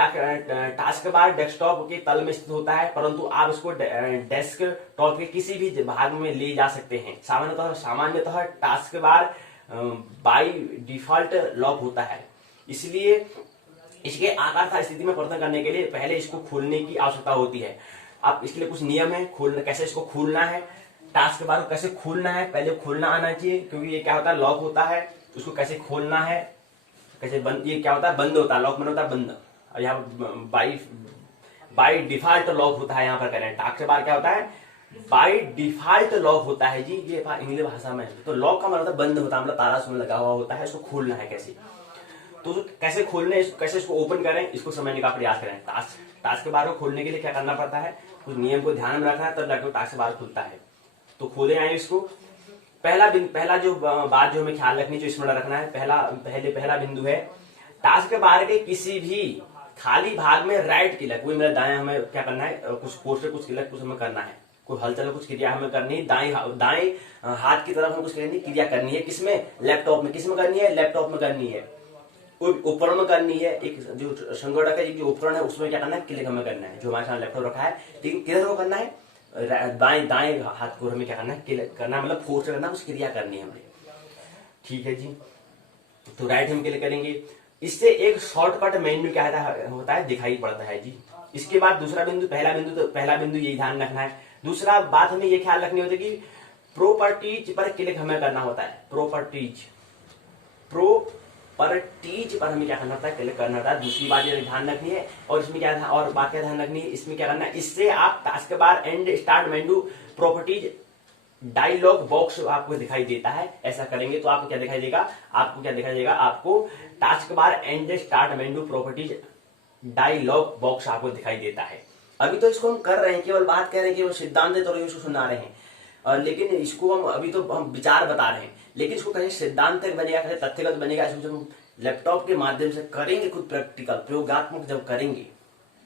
टास्क बार डेस्कटॉप के तल में स्थित होता है, परंतु आप इसको डेस्कटॉप के किसी भी भाग में ले जा सकते हैं। सामान्यतः task bar by default lock होता है, इसलिए इसके आकार तथा स्थिति में परिवर्तन करने के लिए पहले इसको खोलने की आवश्यकता होती है। अब इसके लिए कुछ नियम है, कैसे इसको खोलना है, टास्क बार को कैसे खोलना है, पहले खोलना आना चाहिए, क्योंकि ये क्या होता है, लॉक होता है। उसको कैसे खोलना है, कैसे बंद, ये क्या होता है, बंद होता है, लॉक मतलब होता है बंद। और यहाँ बाय डिफॉल्ट लॉक होता है, यहाँ पर करें टास्क बार क्या होता है, बाय डिफॉल्ट लॉक होता है जी, ये इंग्लिश भाषा में। तो लॉक का मतलब बंद होता है, मतलब ताला उसमें लगा हुआ होता है। इसको खोलना है कैसे, तो कैसे खोलने, कैसे इसको ओपन करें, इसको समझने का प्रयास करें। टास्क बार को खोलने के लिए क्या करना पड़ता है, कुछ नियम को ध्यान में रखना है, तब जाकर टास्क बार खुलता है। तो खोले आए इसको। पहला जो बात जो हमें ख्याल रखनी, जो स्मरण रखना है, पहला बिंदु है, टास्क बार के किसी भी खाली भाग में राइट क्लिक, वही मेरा दाएं हमें क्या करना है, कुछ फोर्स से कुछ क्लिक कुछ हमें करना है, कोई हलचल कुछ क्रिया हमें करनी है, दाएं हाथ की तरफ हम कुछ क्रिया करनी है। किसमें, लैपटॉप में। किसमें करनी है, लैपटॉप में करनी है। वो उपकरण में करनी है, एक जो संगणक है, जो उपकरण है उसमें क्या करना है, क्लिक हमें करना है। जो हमारे सामने लैपटॉप रखा है, लेकिन किधर को करना है, दाएं हाथ को हमें क्या करना है, क्लिक करना है, मतलब फोर्स करना है, उस क्रिया करनी है हमें। ठीक है जी, तो राइट हम क्लिक करेंगे। इससे एक शॉर्टकट मेन्यू क्या होता है दिखाई पड़ता है जी। इसके बाद दूसरा बिंदु, पहला बिंदु ये ध्यान रखना है। दूसरा बात हमें ये ख्याल रखनी होती है कि प्रॉपर्टीज पर क्लिक हमें करना होता है। प्रॉपर्टीज पर हमें क्या करना होता है, क्लिक करना होता है। दूसरी बात ये ध्यान रखनी है, और इसमें क्या और बात क्या ध्यान रखनी है, इसमें क्या करना है, इससे आप taskbar and start menu properties dialog box आपको दिखाई देता है। ऐसा करेंगे तो आपको क्या दिखाई देगा, आपको taskbar and start menu properties dialog box आपको दिखाई देता है। अभी तो इसको हम कर रहे हैं, केवल बात कर रहे हैं, केवल सिद्धांत तो इसको सुना रहे हैं, और लेकिन इसको हम अभी तो हम विचार बता रहे हैं, लेकिन इसको कहीं सिद्धांत बनेगा, कहीं तथ्यगत बनेगा। इसको जब हम लैपटॉप के माध्यम से करेंगे, खुद प्रैक्टिकल प्रयोगात्मक जब करेंगे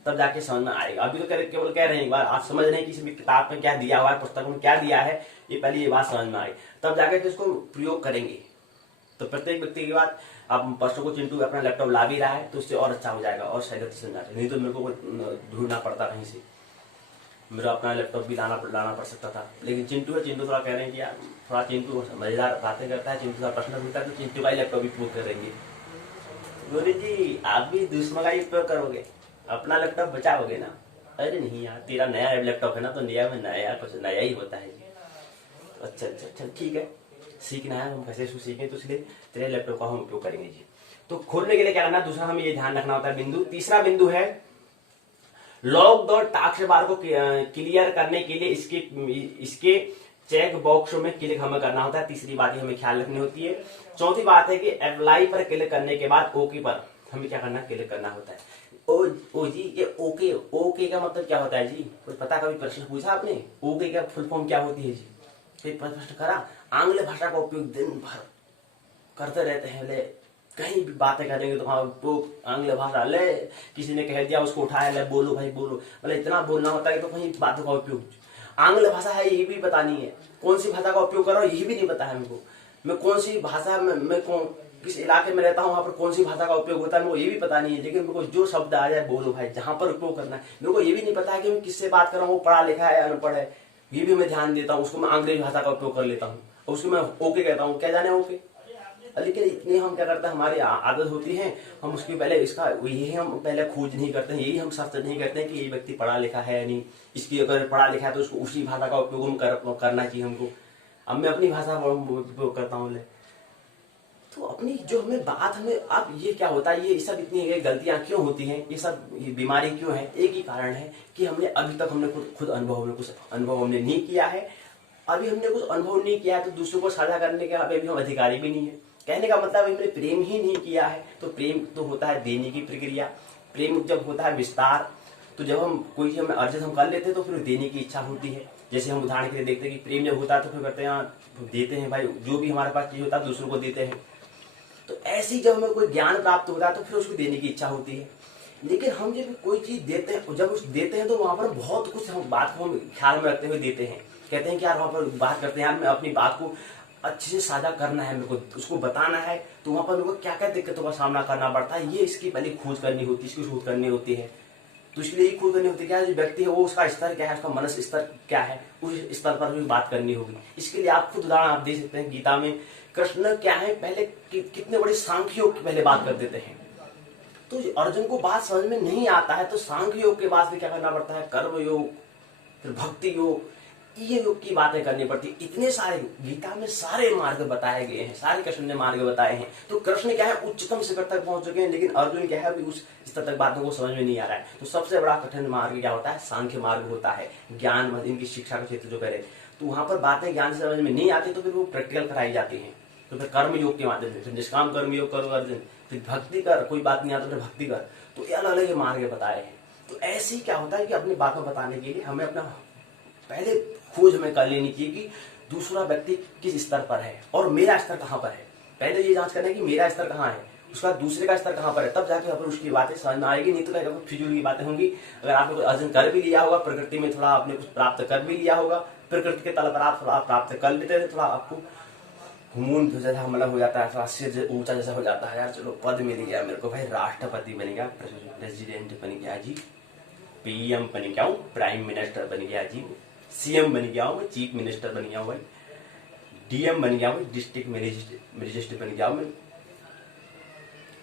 तब जाके समझ में आएगा। अभी तो केवल कह रहे हैं, एक बार आप समझ रहे हैं कि इसमें किताब में क्या दिया हुआ है, पुस्तक में क्या दिया है, ये पहले ये बात समझ में आई, तब जाके तो इसको प्रयोग करेंगे। तो प्रत्येक व्यक्ति की बात, आप परसों को चिंटू अपना लैपटॉप ला भी रहा है तो उससे और अच्छा हो जाएगा और सहजता से समझा। नहीं तो मेरे को ढूंढना पड़ता कहीं से, मेरा अपना लैपटॉप भी लाना पड़ सकता था। लेकिन चिंटू थोड़ा कह रहे हैं कि यार थोड़ा चिंटू मजेदार बातें करता है, चिंटू का प्रश्न पूछता है, तो चिंटू का ही लैपटॉप भी उपयोग करेंगे। बोले जी आप भी दूसरों का ही उपयोग करोगे, अपना लैपटॉप बचाओगे ना? अरे नहीं यार, तेरा नया लैपटॉप है ना, तो नया में नया कुछ नया ही होता है। अच्छा ठीक है, सीखना है हम कैसे सीखें, तो इसलिए तेरे लैपटॉप का हम उपयोग करेंगे जी। तो खोलने के लिए क्या करना है, दूसरा हमें ये ध्यान रखना होता है बिंदु। तीसरा बिंदु है लॉग द टास्क बार को क्लियर करने के लिए इसके चेक बॉक्स में क्लिक हमें करना होता है। तीसरी बात हमें ख्याल रखनी होती है। चौथी बात है कि अप्लाई पर क्लिक करने के बाद ओके पर हमें क्या करना, क्लिक करना होता है। ओ जी, ये ओके का मतलब क्या होता है जी? कोई पता, कभी प्रश्न पूछा आपने ओके का फुल फॉर्म क्या होती है जी? कोई प्रश्न करा? आंग्ल भाषा का उपयोग दिन भर करते रहते हैं, ले कहीं भी बातें करेंगे तो हाँ तो आंग्ल भाषा, ले किसी ने कह दिया उसको उठाया, ले बोलो भाई बोलो, मतलब इतना बोलना होता है तो कहीं बातों का उपयोग। आंग्ल भाषा है ये भी पता नहीं है, कौन सी भाषा का उपयोग कर रहा हूँ ये भी नहीं पता है हमको। मैं कौन सी भाषा में किस इलाके में रहता हूँ, वहां पर कौन सी भाषा का उपयोग होता है मेरे को ये भी पता नहीं है। लेकिन मेरे को जो शब्द आ जाए बोलो भाई, जहां पर उपयोग करना है। मेरे को ये भी नहीं पता है कि मैं किससे बात कर रहा हूँ, वो पढ़ा लिखा है अनपढ़ है, ये भी मैं ध्यान देता हूँ। उसको मैं अंग्रेजी भाषा का उपयोग कर लेता हूँ, उसको मैं ओके कहता हूँ, क्या जाने ओके। लेकिन इतने हम क्या करते हैं, हमारी आदत होती है, हम उसकी पहले इसका यही हम पहले खोज नहीं करते हैं, यही हम सर्च नहीं करते हैं कि ये व्यक्ति पढ़ा लिखा है या नहीं। इसकी अगर पढ़ा लिखा है तो उसको उसी भाषा का उपयोग हम करना चाहिए हमको। अब मैं अपनी भाषा का उपयोग करता हूँ। तो अपनी जो हमें बात हमें अब ये क्या होता है, ये सब इतनी गलतियां क्यों होती हैं, ये सब बीमारी क्यों है? एक ही कारण है कि हमने अभी तक हमने कुछ अनुभव हमने नहीं किया है। अभी हमने कुछ अनुभव नहीं किया है तो दूसरों को साझा करने के अभी हम अधिकारी भी नहीं है। कहने का मतलब हमने प्रेम ही नहीं किया है। तो प्रेम तो होता है देने की प्रक्रिया, प्रेम जब होता है विस्तार, तो जब हम कोई चीज हमें अर्जित हम कर लेते हैं तो फिर देने की इच्छा होती है। जैसे हम उदाहरण के लिए देखते हैं कि प्रेम जब होता है तो फिर करते हैं देते हैं भाई, जो भी हमारे पास चीज होता है दूसरों को देते हैं। तो ऐसे ही जब हमें कोई ज्ञान प्राप्त होता है तो फिर उसको देने की इच्छा होती है। लेकिन हम जब कोई चीज देते हैं, जब उस देते हैं तो वहां पर बहुत कुछ हम बात को हम ख्याल में रखते हुए देते हैं। कहते हैं कि यार वहां पर बात करते हैं, यार मैं अपनी बात को अच्छे से साझा करना है, मेरे को उसको बताना है, तो वहां पर मेरे को क्या क्या दिक्कतों का सामना करना पड़ता है, ये इसकी पहले खोज करनी होती है, इसकी शोध करनी होती है। तो इसलिए ये खोज करनी होती है क्या जो व्यक्ति है वो उसका स्तर क्या है, उसका मनस स्तर क्या है, उस स्तर पर भी बात करनी होगी। इसके लिए आप खुद उदाहरण आप दे सकते हैं। गीता में कृष्ण क्या है, पहले कितने बड़े सांख्य योग की पहले बात कर देते हैं। तो अर्जुन को बात समझ में नहीं आता है तो सांख्य योग के बाद क्या करना पड़ता है, कर्म योग, फिर भक्ति योग, ये योग की बातें करनी पड़ती। इतने सारे गीता में सारे मार्ग बताए गए हैं, सारे कृष्ण ने मार्ग बताए हैं। तो कृष्ण क्या है उच्चतम शिखर तक पहुंच चुके हैं, लेकिन अर्जुन क्या है अभी उस स्तर तक बातों को समझ में नहीं आ रहा है। तो सबसे बड़ा कठिन मार्ग क्या होता है, सांख्य मार्ग होता है। ज्ञान इनकी शिक्षा का क्षेत्र जो करे, तो वहां पर बातें ज्ञान से समझ में नहीं आती तो फिर वो प्रैक्टिकल कराई जाती है। तो फिर कर्म योग के माध्यम से, फिर निष्काम कर्म योग करो अर्जुन, फिर भक्ति कर, कोई बात नहीं आता फिर भक्ति कर। तो ये अलग अलग मार्ग बताए हैं। तो ऐसे ही क्या होता है कि अपनी बातों बताने के लिए हमें अपना पहले खोज हमें कर लेनी चाहिए कि दूसरा व्यक्ति किस स्तर पर है और मेरा स्तर कहां पर है। पहले ये जांच करना है कि मेरा स्तर कहां है, उसका दूसरे का स्तर कहां पर है, तब जाके अपन उसकी बातें समझ में आएगी। नहीं तो फिजूल की बातें होंगी। अगर आपने कुछ अर्जन कर भी लिया होगा, प्रकृति में थोड़ा आपने कुछ प्राप्त कर भी लिया होगा, प्रकृति के तल पर आप थोड़ा प्राप्त कर लेते थे, थोड़ा आपको घूमून जैसा मतलब हो जाता है, थोड़ा सिर ऊंचा जैसा हो जाता है, यार चलो पद मिल गया मेरे को भाई, राष्ट्रपति बन गया, प्रेसिडेंट बन गया जी, पीएम बन गया हूँ, प्राइम मिनिस्टर बन गया जी, सीएम बन गया हूँ, चीफ मिनिस्टर बन गया हूँ भाई, डीएम बन गया हूँ, डिस्ट्रिक्ट मजिस्ट्रेट बन गया हूँ।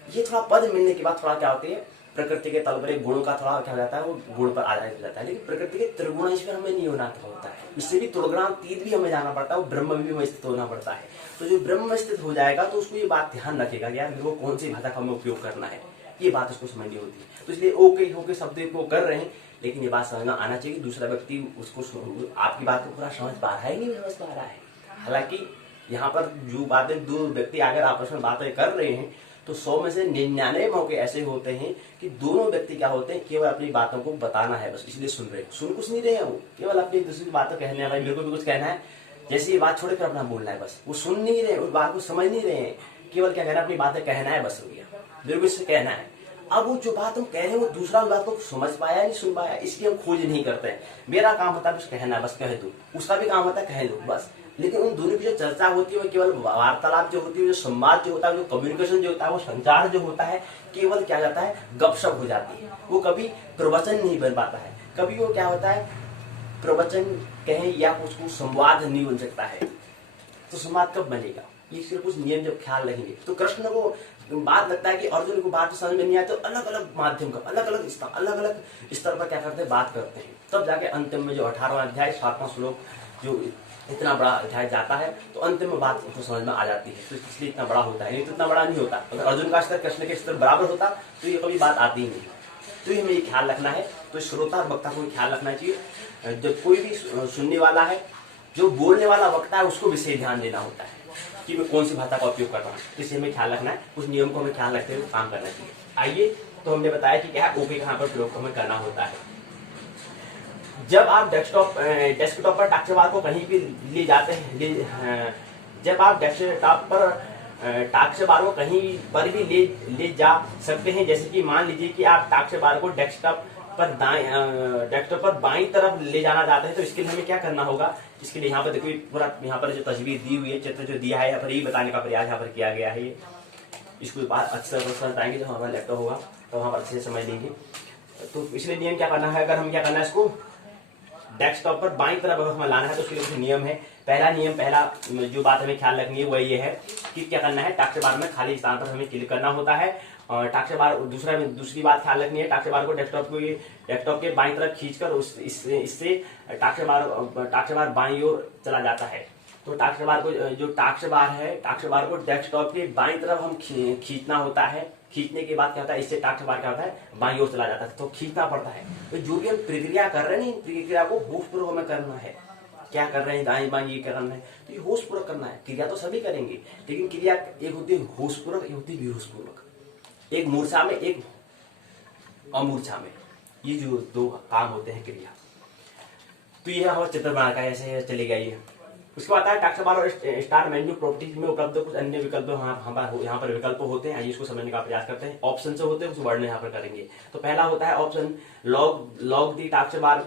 ये थोड़ा पद मिलने के बाद थोड़ा क्या होती है, प्रकृति के तल पर एक गुणों का थोड़ा क्या हो जाता है, वो गुण पर आधारित हो जाता है। लेकिन प्रकृति के त्रिगुणांश पर हमें नहीं होना होता है, इससे भी त्रिगुणातीत भी हमें जाना पड़ता है, वो ब्रह्म भी हमें स्थित होना पड़ता है। तो जो ब्रह्म स्थित हो जाएगा तो उसको ये बात ध्यान रखेगा कि यार मेरे को कौन सी भाषा का हमें उपयोग करना है, ये बात उसको समझनी होती है। तो इसलिए ओके होके शब्द को कर रहे हैं, लेकिन ये बात समझना आना चाहिए कि दूसरा व्यक्ति उसको आपकी बात को पूरा समझ पा रहा है, नहीं समझ पा रहा है। हालांकि यहाँ पर जो बातें दो व्यक्ति अगर आपस में बातें कर रहे हैं तो 100 में से 99 मौके ऐसे होते हैं कि दोनों व्यक्ति क्या होते हैं, केवल अपनी बातों को बताना है बस, इसलिए सुन रहे हैं, सुन कुछ नहीं रहे हैं, वो केवल अपनी दूसरी की बातें कहने हैं, भाई मेरे को भी कुछ कहना है, जैसे ये बात छोड़ कर अपना बोलना है बस। वो सुन नहीं रहे, उस बात को समझ नहीं रहे हैं, केवल क्या कहना है, अपनी बातें कहना है बस, हो गया, मेरे को इससे कहना है। अब वो जो बात हम कह रहे हैं वो दूसरा उस बात को समझ पाया नहीं सुन पाया, इसलिए हम खोज नहीं करते हैं। मेरा काम होता है बस कहना है, बस कह दो, उसका भी काम होता है कह दो बस। लेकिन उन दोनों की जो चर्चा होती है वो केवल वार्तालाप जो होती है, जो संवाद जो होता है, जो कम्युनिकेशन जो होता है, वो संचार जो होता है, केवल क्या जाता है, गपशप हो जाती है। वो कभी प्रवचन नहीं बन पाता है, कभी वो क्या होता है, प्रवचन कहें या उसको संवाद नहीं बन सकता है। तो संवाद कब बनेगा, ये सिर्फ कुछ नियम जब ख्याल रखेंगे। तो कृष्ण को बात लगता है कि अर्जुन को बात समझ में नहीं आती, तो अलग अलग माध्यम का अलग अलग स्तर पर क्या करते हैं, बात करते हैं। तब जाके अंतिम में जो 18वां अध्याय 7वां श्लोक जो इतना बड़ा अध्याय जाता है, तो अंतिम में बात उनको समझ में आ जाती है। तो इसलिए इतना बड़ा होता है, नहीं तो इतना बड़ा नहीं होता। अगर अर्जुन का स्तर कृष्ण के स्तर बराबर होता तो ये कभी बात आती ही नहीं। तो ये हमें ये ख्याल रखना है, तो श्रोता और वक्ता को ख्याल रखना चाहिए। जब कोई भी सुनने वाला है, जो बोलने वाला वक्ता है, उसको विशेष ध्यान देना होता है कि मैं कौन सी भाषा का उपयोग कर रहा हूँ, इसे हमें ख्याल रखना है। उस नियम को हमें ख्याल रखते हुए काम करना चाहिए। आइए, तो हमने बताया कि क्या ओके कहाँ पर प्रयोग हमें करना होता है। जब आप डेस्कटॉप पर टाक्षबार को कहीं भी ले जाते हैं, जब आप डेस्कटॉप पर टाक्षबार को कहीं पर भी ले जा सकते हैं। जैसे कि मान लीजिए कि आप टाक्षबार को डेस्कटॉप पर बाईं तरफ ले जाना चाहते हैं, तो इसके लिए हमें क्या करना होगा। इसके लिए यहाँ पर देखिए, पूरा यहाँ पर जो तस्वीर दी हुई है, चित्र जो दिया है, यहाँ पर ये बताने का प्रयास यहाँ पर किया गया है। ये इसको बात अच्छे से समझ पाएंगे जब हमारा लैपटॉप होगा, तो वहाँ पर अच्छे से समझ लेंगे। तो इसलिए नियम क्या करना है, अगर हम क्या करना है, इसको डेस्कटॉप पर बाईं तरफ अगर हमें लाना है तो उसके लिए कुछ नियम है। पहला जो बात हमें ख्याल रखनी है वो ये है कि क्या करना है, टाक्षबार में खाली स्थान पर हमें क्लिक करना होता है। और टाक्षबार दूसरी बात ख्याल रखनी है, टाक्षबार को डेस्कटॉप के बाईं तरफ खींचकर इससे टाक्षबार बाईं ओर चला जाता है। तो टाक्षबार को जो टाक्षबार को डेस्कटॉप के बाईं तरफ हम खींचना होता है। खींचने के बाद क्या होता है, इससे टाक्षबार क्या होता है, बाईं ओर चला जाता है। तो खींचना पड़ता है। तो जो भी हम प्रक्रिया कर रहे हैं, प्रक्रिया को होशपूर्वक हमें करना है। क्या कर रहे हैं, दाएं बाएं ये करना है, तो ये होशपूर्वक करना है। क्रिया तो सभी करेंगे, लेकिन क्रिया एक होती है होशपूर्वक, एक होती है बेहोशपूर्वक, एक मूर्छा में, एक अमूर्छा में। ये जो दो काम होते हैं क्रिया। तो ये हमारा चित्र बना का ऐसे चलेगा ये। उसके बाद है टाक्षबार और स्टार मेन्यू प्रॉपर्टीज में उपलब्ध कुछ अन्य विकल्प यहाँ पर विकल्प होते हैं। आइए इसको समझने का प्रयास करते हैं। ऑप्शन से होते हैं, उस वर्ड में यहाँ पर करेंगे। तो पहला होता है ऑप्शन लॉग दी टाक्षबार।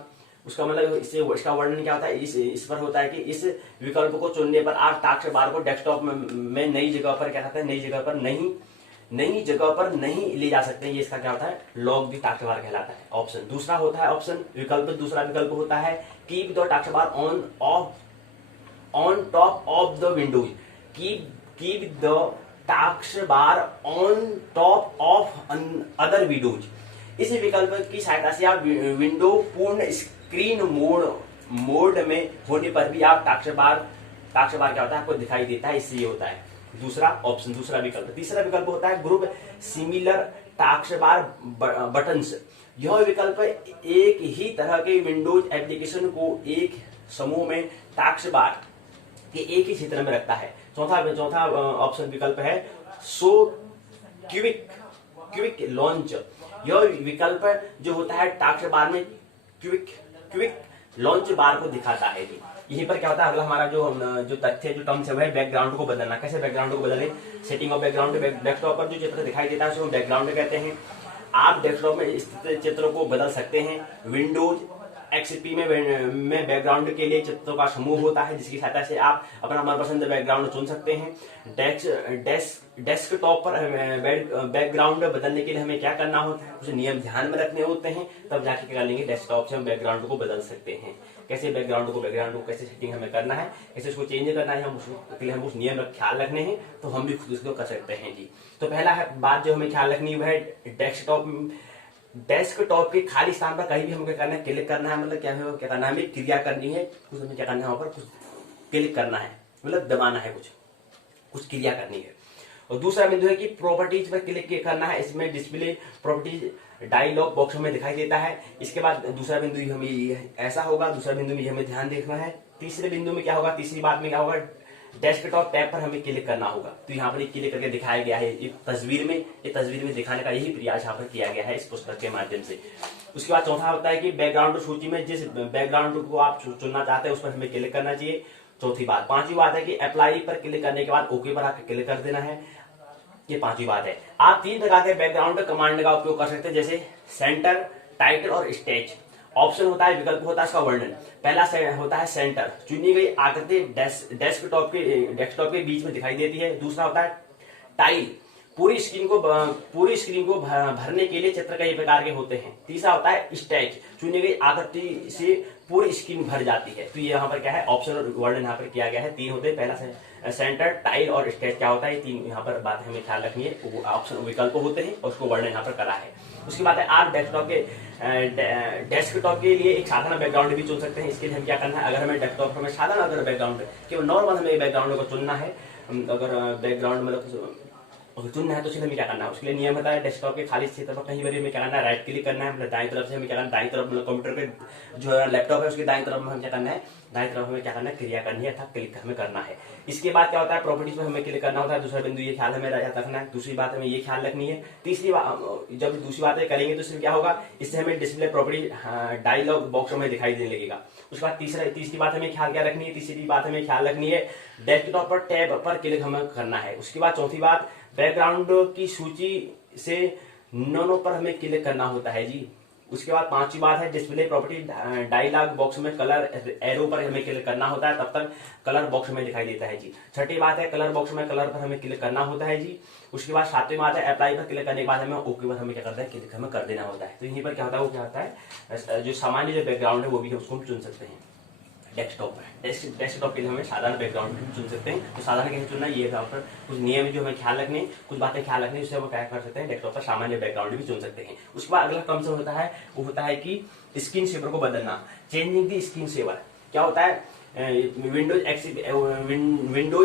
उसका मतलब इसका वर्णन क्या होता है, इस पर होता है कि इस विकल्प को चुनने पर आप टाक्षबार को डेस्कटॉप में नई जगह पर क्या कहते हैं, नई जगह पर नहीं ले जा सकते। ये इसका क्या होता है, लॉग दी टाक्षबार कहलाता है ऑप्शन। दूसरा होता है ऑप्शन दूसरा विकल्प होता है keep the taskbar on top of the windows, keep the taskbar on top of other windows। इस विकल्प की सहायता से आप विंडो पूर्ण स्क्रीन मोड में होने पर भी आप टाक्षबार क्या होता है, आपको दिखाई देता है। इससे ये होता है दूसरा विकल्प। तीसरा विकल्प होता है ग्रुप सिमिलर टाक्षबार बटन्स। यह विकल्प एक ही तरह के विंडोज एप्लीकेशन को एक समूह में टाक्षबार के एक ही क्षेत्र में रखता है। चौथा ऑप्शन विकल्प है सो क्विक लॉन्च। यह विकल्प जो होता है टाक्षबार में क्विक लॉन्च बार को दिखाता है। यहीं पर क्या होता है, अगला हमारा जो तथ्य जो टर्म्स है वह बैकग्राउंड को बदलना। कैसे बैकग्राउंड को बदलें, सेटिंग ऑफ बैकग्राउंड। डेस्कटॉप पर जो चित्र दिखाई देता है उसको बैकग्राउंड कहते हैं। आप डेस्कटॉप में स्थित चित्र को बदल सकते हैं। विंडोज XCP में बैकग्राउंड के लिए चित्रों का समूह होता है, जिसकी सहायता से आप अपना मनपसंद बैकग्राउंड चुन सकते हैं। डेस्कटॉप पर बैकग्राउंड बदलने के लिए हमें क्या करना होता है, कुछ नियम ध्यान में रखने होते हैं, तब जाके क्या कर लेंगे, डेस्कटॉप से हम बैकग्राउंड को बदल सकते हैं। कैसे बैकग्राउंड को कैसे सेटिंग हमें करना है, कैसे उसको चेंज करना है, हम उसके लिए हम उस नियम का ख्याल रखने हैं, तो हम भी खुद उसको कर सकते हैं जी। तो पहला बात जो हमें ख्याल रखनी है डेस्कटॉप के खाली स्थान पर कहीं भी हमें क्या करना है, क्लिक करना है, मतलब क्या करना है, हमें क्रिया करनी है, कुछ हमें क्या करना है, वहां पर कुछ क्लिक करना है, मतलब दबाना है, कुछ क्रिया करनी है। और दूसरा बिंदु है कि प्रॉपर्टीज पर क्लिक करना है, इसमें डिस्प्ले प्रॉपर्टीज डायलॉग बॉक्स हमें दिखाई देता है। इसके बाद दूसरा बिंदु हमें ऐसा होगा, दूसरा बिंदु में हमें ध्यान देखना है। तीसरे बिंदु में क्या होगा, तीसरी बात में क्या होगा, डेस्कटॉप टैब पर हमें क्लिक करना होगा। तो यहाँ पर क्लिक करके दिखाया गया है, ये तस्वीर में दिखाने का यही प्रयास यहाँ पर किया गया है इस पुस्तक के माध्यम से। उसके बाद चौथा होता है कि बैकग्राउंड सूची में जिस बैकग्राउंड को आप चुनना चाहते हैं उस पर हमें क्लिक करना चाहिए, चौथी बात। पांचवी बात है कि अप्लाई पर क्लिक करने के बाद ओके पर आकर क्लिक कर देना है, ये पांचवी बात है। आप 3 प्रकार के बैकग्राउंड कमांड का उपयोग कर सकते हैं, जैसे सेंटर, टाइटल और स्टेज। ऑप्शन होता है, विकल्प होता है इसका वर्णन। पहला होता है सेंटर, चुनी गई आकृति डेस्कटॉप के बीच में दिखाई देती है। दूसरा होता है टाइल, पूरी स्क्रीन को भरने के लिए चित्र कई प्रकार के होते हैं। तीसरा होता है स्टेज, चुनी गई आकृति से पूरी स्क्रीन भर जाती है। तो यहाँ पर क्या है, ऑप्शन और वर्णन यहाँ पर किया गया है, 3 होते हैं। पहला सेंटर, टाइल और स्टेज क्या होता है, 3 यहाँ पर बात हमें ख्याल रखनी है। ऑप्शन विकल्प होते हैं और उसको वर्णन यहाँ पर करा है। उसके बाद आप डेस्कटॉप के लिए एक साधारण बैकग्राउंड भी चुन सकते हैं। इसके लिए हम क्या करना है, अगर हमें डेस्कटॉप में साधारण अगर बैकग्राउंड केवल नॉर्मल हमें बैकग्राउंड को चुनना है, अगर बैकग्राउंड मतलब चुनना है तो हमें क्या करना है, उसके लिए नियम होता है, डेस्कटॉप के खाली क्षेत्र पर कहीं भी हमें क्या करना है, राइट क्लिक करना है, मतलब दाईं तरफ से हमें क्या करना है, दाईं तरफ मतलब कंप्यूटर के जो लैपटॉप है उसके दाईं तरफ में हमें क्या करना है, दाईं तरफ हमें क्या करना है, क्रिया करनी है अर्थात क्लिक हमें करना है। इसके बाद क्या होता है, प्रॉपर्टीज में हमें क्लिक करना होता है। दूसरा बिंदु ये ख्याल हमें रखना है। दूसरी बात हमें ये ख्याल रखनी है। तीसरी बात, जब दूसरी बात करेंगे तो इससे क्या होगा, इससे हमें डिस्प्ले प्रॉपर्टी डायलॉग बॉक्स में दिखाई देने लगेगा। उसके बाद तीसरी बात हमें ख्याल क्या रखनी है, तीसरी बात हमें ख्याल रखनी है, डेस्कटॉप पर टैब पर क्लिक हमें करना है। उसके बाद चौथी बात, बैकग्राउंड की सूची से नोनो पर हमें क्लिक करना होता है जी। उसके बाद पांचवी बात है, डिस्प्ले प्रॉपर्टी डायलॉग बॉक्स में कलर एरो पर हमें क्लिक करना होता है, तब तक कलर बॉक्स में दिखाई देता है जी। छठी बात है, कलर बॉक्स में कलर पर हमें क्लिक करना होता है जी। उसके बाद सातवीं बात है, अप्लाई पर क्लिक करने के बाद हमें ओके पर हमें क्या करता है, क्लिक हमें कर देना होता है। तो यहीं पर क्या होता है, वो क्या होता है, जो सामान्य जो बैकग्राउंड है वो भी उसको हम चुन सकते हैं डेस्कटॉप पर। डेस्कटॉप के लिए हमें साधारण बैकग्राउंड चुन सकते हैं। तो साधारण कैसे चुनना है, ये यहाँ पर कुछ नियम जो हमें ख्याल रखने, कुछ बातें ख्याल रखनी, उससे हम क्या कर सकते हैं, डेस्कटॉप पर सामान्य बैकग्राउंड भी चुन सकते हैं। उसके बाद अगला क्रम से होता है, वो होता है कि स्क्रीन सेवर को बदलना, चेंजिंग दी स्क्रीन सेवर। क्या होता है, विंडोज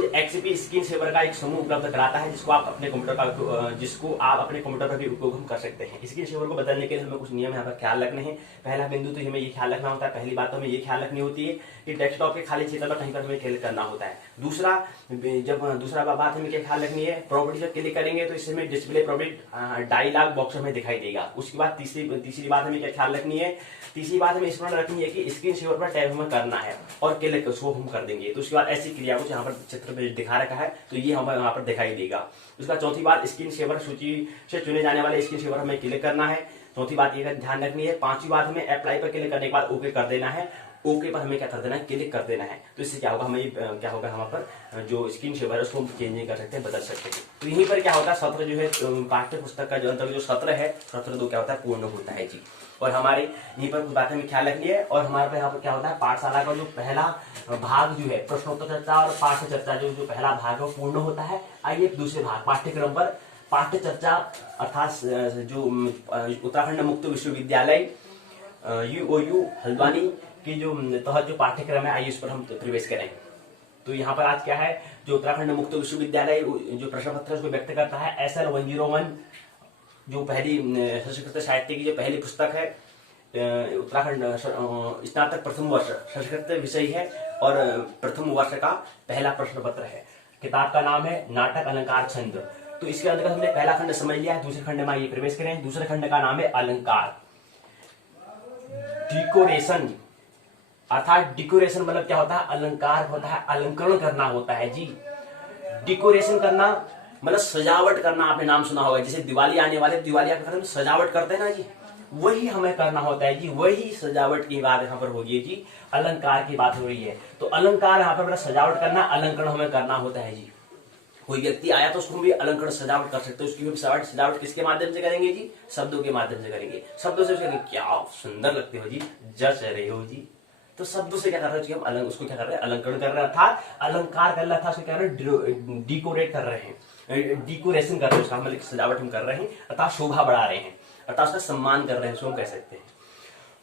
एक्सपी स्क्रीन सेवर का एक समूह उपलब्ध कराता है, जिसको आप अपने कंप्यूटर पर भी उपयोग कर सकते हैं। स्क्रीन सेवर को बदलने के लिए हमें कुछ नियम यहाँ पर ख्याल रखने हैं। पहला बिंदु तो हमें ये ख्याल रखना होता है, पहली बात तो हमें ये ख्याल रखनी होती है कि डेस्कटॉप के खाली क्षेत्र पर कहीं पर हमें क्लिक करना होता है। दूसरा बात हमें क्या ख्याल रखनी है, प्रॉपर्टी जब क्लिक करेंगे तो इससे हमें डिस्प्ले प्रॉपर्टी डायलॉग बॉक्स हमें दिखाई देगा। उसके बाद तीसरी बात हमें क्या ख्याल रखनी है, तीसरी बात हमें स्मरण रखनी है कि स्क्रीन सेवर पर टैब हमें करना है और क्लिक उसको हम कर देंगे। तो उसके बाद ऐसी क्रिया को यहाँ पर चित्र में दिखा रखा है तो ये हमें यहाँ पर दिखाई देगा। उसका चौथी बात, स्क्रीन सेवर सूची से चुने जाने वाले स्क्रीन सेवर हमें क्लिक करना है, चौथी बात ये ध्यान रखनी है। पांचवी बात हमें अप्लाई पर क्लिक करने के बाद ओके कर देना है, ओके पर हमें क्या कर देना है, क्लिक कर देना है। तो इससे क्या होगा, हमें क्या होगा, हम पर जो स्क्रीन सेवर है उसको हम चेंज नहीं कर सकते, बदल सकते हैं। तो यहीं पर क्या होता है, सत्र जो है पाठ्य पुस्तक का जो अंतर्गत जो सत्र है, सत्र 2 क्या होता है, पूर्ण होता है जी। और हमारे यहीं पर कुछ बातें हमें ख्याल रखनी है। और हमारे पे यहाँ पर क्या होता है, पाठशाला का जो पहला भाग जो है प्रश्नोत्तर चर्चा और पाठ्य चर्चा, जो पहला भाग है वो पूर्ण होता है। आइए दूसरे भाग पाठ्यक्रम पर पाठ्य चर्चा अर्थात जो उत्तराखंड मुक्त विश्वविद्यालय UOU हल्द्वानी की जो तहत जो पाठ्यक्रम है, आइए उस पर हम प्रवेश करें। तो यहाँ पर आज क्या है, जो उत्तराखंड मुक्त विश्वविद्यालय जो प्रश्न पत्र उसको व्यक्त करता है, SL 101 जो पहली संस्कृत साहित्य की जो पहली पुस्तक है, उत्तराखंड स्नातक प्रथम वर्ष संस्कृत विषय है और प्रथम वर्ष का पहला प्रश्न पत्र है। किताब का नाम है नाटक अलंकार छंद। तो इसके अंतर्गत हमने पहला खंड समझ लिया है। दूसरे खंड में आइए प्रवेश करें। दूसरे खंड का नाम है अलंकार। डिकोरेशन अर्थात डिकोरेशन मतलब क्या होता है, अलंकार होता है, अलंकरण करना होता है जी। डिकोरेशन करना मतलब सजावट करना, आपने नाम सुना होगा, जैसे दिवाली आने वाले, दिवाली आकर सजावट करते हैं ना जी, वही हमें करना होता है जी, वही सजावट की बात यहाँ पर हो रही है जी, अलंकार की बात हो रही है। तो अलंकार यहाँ पर सजावट करना, अलंकरण हमें करना होता है जी। कोई व्यक्ति आया तो उसको भी अलंकरण सजावट कर सकते हो, उसकी भी सजावट किसके माध्यम से करेंगे जी, शब्दों के माध्यम से करेंगे। शब्दों से कहेंगे क्या सुंदर लगते हो जी, जच रहे हो जी, तो शब्दों से क्या कर रहे हैं हम उसको क्या कर रहे हैं, अलंकरण कर रहे हैं, अर्थात अलंकार कर रहा था उसको क्या कर रहे हैं, डिकोरेट कर रहे हैं, डिकोरेशन कर रहे हैं उसका, मतलब सजावट हम कर रहे हैं, अर्थात शोभा बढ़ा रहे हैं, अर्थात उसका सम्मान कर रहे हैं, उसको हम कह सकते हैं।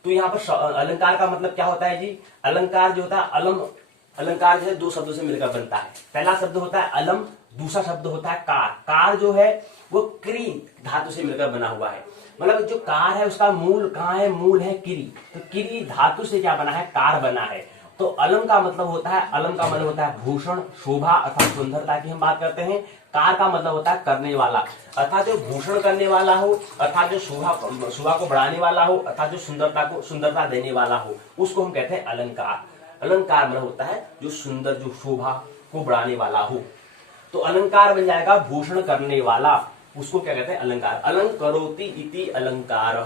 तो यहाँ पर अलंकार का मतलब क्या होता है जी, अलंकार जो होता है अलंकार जो है दो शब्दों से मिलकर बनता है। पहला शब्द होता है अलम, दूसरा शब्द होता है कार। कार जो है वो क्री धातु से मिलकर बना हुआ है, मतलब जो कार है उसका मूल कहाँ है, मूल है किरी, तो किरी धातु से क्या बना है, कार बना है। तो अलम का मतलब होता है, अलम का मतलब होता है भूषण, शोभा अर्थात सुंदरता की हम बात करते हैं। कार का मतलब होता है करने वाला, अर्थात जो भूषण करने वाला हो, अर्थात जो शोभा को बढ़ाने वाला हो, अर्थात जो सुंदरता देने वाला हो, उसको हम कहते हैं अलंकार। अलंकार मतलब होता है जो सुंदर, जो शोभा को बढ़ाने वाला हो। तो अलंकार बन जाएगा भूषण करने वाला, उसको क्या कहते हैं, अलंकार। अलंकरोति इति अलंकार,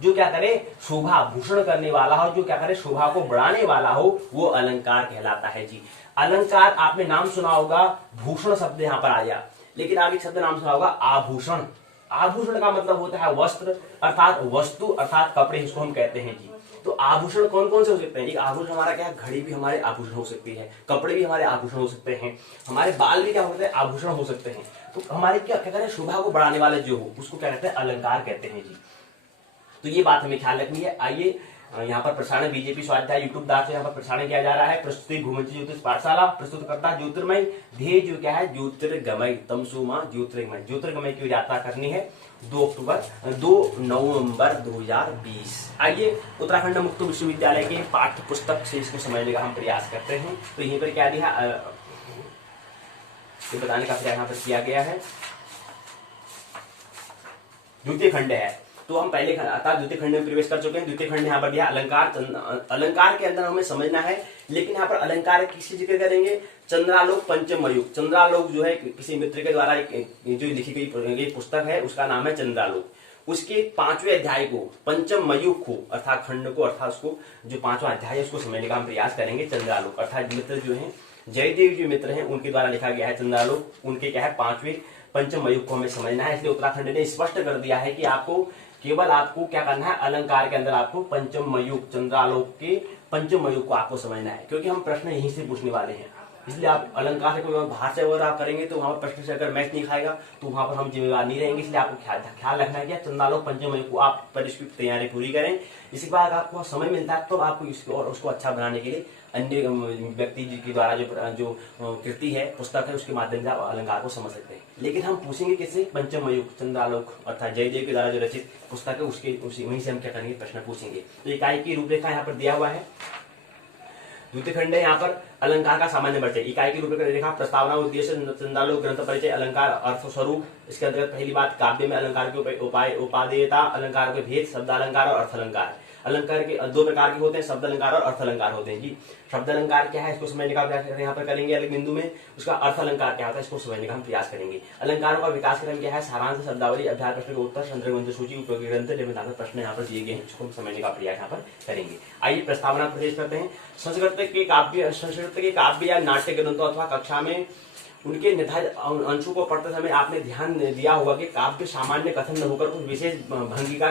जो क्या करे, शोभा भूषण करने वाला हो, जो क्या करे, शोभा को बढ़ाने वाला हो, वो अलंकार कहलाता है जी। अलंकार आपने नाम सुना होगा, भूषण शब्द यहाँ पर आया, लेकिन आगे शब्द नाम सुना होगा आभूषण। आभूषण का मतलब होता है वस्त्र, अर्थात वस्तु, अर्थात कपड़े, इसको हम कहते हैं जी। तो आभूषण कौन कौन से हो सकते हैं, एक आभूषण हमारा क्या है, घड़ी भी हमारे आभूषण हो सकती है, कपड़े भी हमारे आभूषण हो सकते हैं, हमारे बाल भी क्या होते हैं, आभूषण हो सकते हैं। तो हमारे क्या कहते हैं, शोभा को बढ़ाने वाले जो हो उसको क्या कहते हैं, अलंकार कहते हैं जी। तो ये बात हमें ख्याल रखनी है। आइए यहाँ पर प्रसारण बीजेपी स्वाध्याय यूट्यूब दास से यहाँ पर प्रसारण किया जा रहा है। प्रस्तुति घूमंती ज्योतिष पाठशाला, प्रस्तुत करता ज्योतिर्मय, ध्येय जो क्या है, ज्योतिर्गमय, तमसुमा ज्योतिर्गमय। ज्योतिर्गमय की यात्रा करनी है 2 नवंबर 2020। आइए उत्तराखंड मुक्त विश्वविद्यालय के पाठ्य पुस्तक से इसको समझने का हम प्रयास करते हैं। तो यहीं पर क्या दिया, ये बताने का प्रयास यहाँ पर किया गया है। द्वितीय खंड है, तो हम पहले द्वितीय खंड में प्रवेश कर चुके हैं। द्वितीय खंड यहाँ पर दिया अलंकार। अलंकार के अंदर हमें समझना है, लेकिन यहाँ पर अलंकार किसकी जिक्र करेंगे, चंद्रालोक पंचम मयूख। चंद्रालोक जो है किसी मित्र के द्वारा जो लिखी गई पुस्तक है, उसका नाम है चंद्रालोक। उसके 5वें अध्याय को, पंचम मयूख को, अर्थात खंड को, अर्थात उसको जो 5वां अध्याय है उसको समझने का हम प्रयास करेंगे। चंद्रालोक अर्थात मित्र जो है, जयदेव जो मित्र हैं उनके द्वारा लिखा गया है चंद्रालोक, उनके क्या है 5वें पंचम मयूख को हमें समझना है। इसलिए उत्तराखंड ने स्पष्ट कर दिया है कि आपको क्या करना है, अलंकार के अंदर आपको पंचम मयूख, चंद्रालोक के पंचम मयूख को आपको समझना है, क्योंकि हम प्रश्न यहीं से पूछने वाले हैं। इसलिए आप अलंकार से कोई बाहर से अगर आप करेंगे तो वहां पर प्रश्न से अगर मैच नहीं खाएगा तो वहां पर हम जिम्मेवार नहीं रहेंगे। इसलिए आपको ख्याल रखना है कि चंद्रालोक पंचम मयूख को आप पर इसकी तैयारी पूरी करें। इसके बाद आपको समय मिलता है तो आपको इसको और उसको अच्छा बनाने के लिए अन्य व्यक्ति के द्वारा जो कृति है, पुस्तक है, उसके माध्यम से आप अलंकार को समझ सकते हैं। लेकिन हम पूछेंगे किससे, पंचम मयूख चंद्रालोक अर्थात जयदेव के द्वारा जो रचित पुस्तक है वहीं से हम क्या करेंगे, प्रश्न पूछेंगे। तो इकाई की रूपरेखा यहाँ पर दिया हुआ है। द्वितीय खंड है यहाँ पर अलंकार का सामान्य परिचय। इकाई की रूपरेखा, प्रस्तावना, उद्देश्य, चंद्रालोक ग्रंथ परिचय, अलंकार अर्थ स्वरूप। इसके अंतर्गत पहली बात, काव्य में अलंकार के उपाय, उपादेयता, अलंकार के भेद, शब्द अलंकार और अर्थ अलंकार। अलंकार के 2 प्रकार के होते हैं, शब्द अलंकार और अर्थ अलंकार होते हैं जी। शब्द अलंकार क्या है, इसको समझने का प्रयास यहाँ पर करेंगे अलग बिंदु में। उसका अर्थ अलंकार क्या होता है, इसको समझने का हम प्रयास करेंगे। अलंकारों का विकास क्रम क्या है, सारांश, शब्दावली, अध्याय प्रश्न का उत्तर, संदर्भ सूची, उपयोगी ग्रंथ, निबंधात्मक प्रश्न यहाँ पर दिए गए हैं, इसको हम समझने का प्रयास यहाँ पर करेंगे। आइए प्रस्तावना प्रवेश करते हैं। संस्कृत के काव्य या नाट्य ग्रंथों अथवा कक्षा में उनके निर्धारित अंशों को पढ़ते समय आपने ध्यान दिया होगा कि काव्य सामान्य कथन न होकर कुछ विशेष भंगिका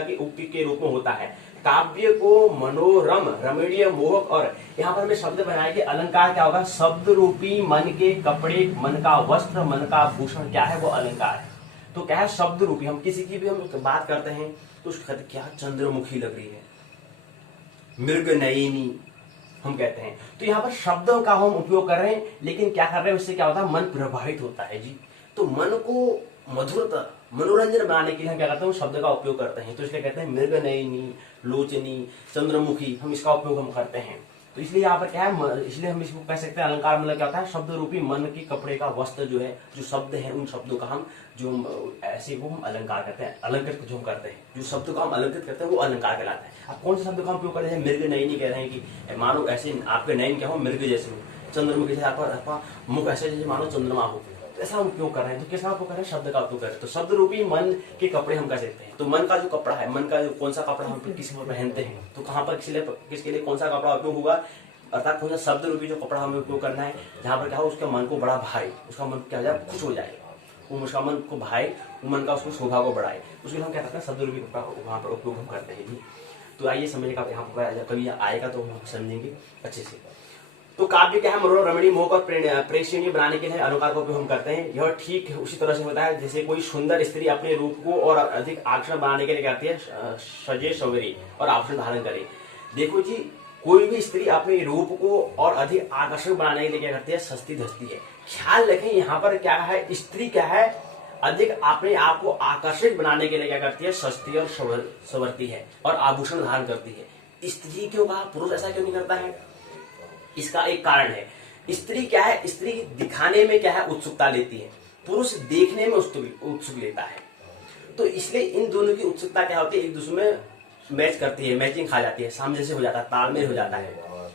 की उक्ति के रूप में होता है। काव्य को मनोरम, रमणीय, मोहक, और यहाँ पर हमें शब्द बनाया कि अलंकार क्या होगा, शब्द रूपी मन के कपड़े, मन का वस्त्र, मन का भूषण क्या है, वो अलंकार है। तो क्या है, शब्द रूपी। हम किसी की भी हम बात करते हैं तो उसको कहते क्या चंद्रमुखी लग रही है, मृग नयनी हम कहते हैं। तो यहाँ पर शब्दों का हम उपयोग कर रहे हैं, लेकिन क्या कर रहे हैं, उससे क्या होता है, मन प्रभावित होता है जी। तो मन को मधुरता, मनोरंजन बनाने के लिए हम क्या करते हैं, शब्द का उपयोग करते हैं। तो इसलिए कहते हैं मृग नयनी, लोचनी, चंद्रमुखी, हम इसका उपयोग हम करते हैं। तो इसलिए यहाँ पर क्या है, इसलिए हम इसको कह सकते हैं अलंकार मतलब क्या होता है, शब्द रूपी मन के कपड़े का वस्त्र जो है, जो शब्द है उन शब्दों का हम जो ऐसे वो हम अलंकार करते हैं। अलंकृत जो हम करते हैं, जो शब्द को हम अलंकृत करते हैं वो अलंकार कहलाता है। अब कौन से शब्द का उपयोग करते हैं, मृग नयनी कह रहे हैं कि मानो ऐसे आपके नयन क्या हो, मृग जैसे हो, चंद्रमुखी जैसे आपका मुख ऐसे जैसे मानो चंद्रमा हो। ऐसा हम उपयोग कर रहे हैं, तो किसका उपयोग कर रहे हैं? शब्द का उपयोग कर रहे हैं। तो शब्द रूपी मन के कपड़े हम कह सकते हैं। तो मन का जो कपड़ा है, मन का जो कौन सा कपड़ा हम किसी को पहनते हैं, तो कहाँ पर किसके लिए कौन सा कपड़ा उपयोग होगा, अर्थात कौन सा शब्द रूपी जो कपड़ा हमें उपयोग करना है, जहाँ पर क्या हो उसके मन को बड़ा भाई, उसका मन क्या हो जाए, खुश हो जाए, वो उसका मन को भाई, वो मन का उसको शोभा को बढ़ाए, उसके लिए हम क्या करते हैं? शब्द रूपी कपड़ा वहाँ पर उपयोग हम करते हैं जी। तो आइए समझने का यहाँ पर कभी आएगा तो हम समझेंगे अच्छे से। तो काव्य क्या है? मनोरमणीय, मोहक और प्रेक्षणीय बनाने के लिए अलंकार का उपयोग हम करते हैं। यह ठीक उसी तरह से होता है जैसे कोई सुंदर स्त्री अपने रूप को और अधिक आकर्षण बनाने के लिए करती है, सजे सवरे और आभूषण धारण करे। देखो जी, कोई भी स्त्री अपने रूप को और अधिक आकर्षक बनाने के लिए क्या करती है? सस्ती धजती है। ख्याल रखें यहाँ पर क्या है, स्त्री क्या है? अधिक अपने आप को आकर्षित बनाने के लिए क्या करती है? सस्ती और संवरती है और आभूषण धारण करती है। स्त्री क्यों कहा? पुरुष ऐसा क्यों नहीं करता है? इसका एक कारण है, स्त्री क्या है? स्त्री दिखाने में क्या है? उत्सुकता लेती है, पुरुष देखने में उत्सुक लेता है। तो इसलिए इन दोनों की उत्सुकता क्या होती है? एक दूसरे में मैच करती है, मैचिंग खा जाती है, सामने से हो जाता है, तालमेल हो जाता है।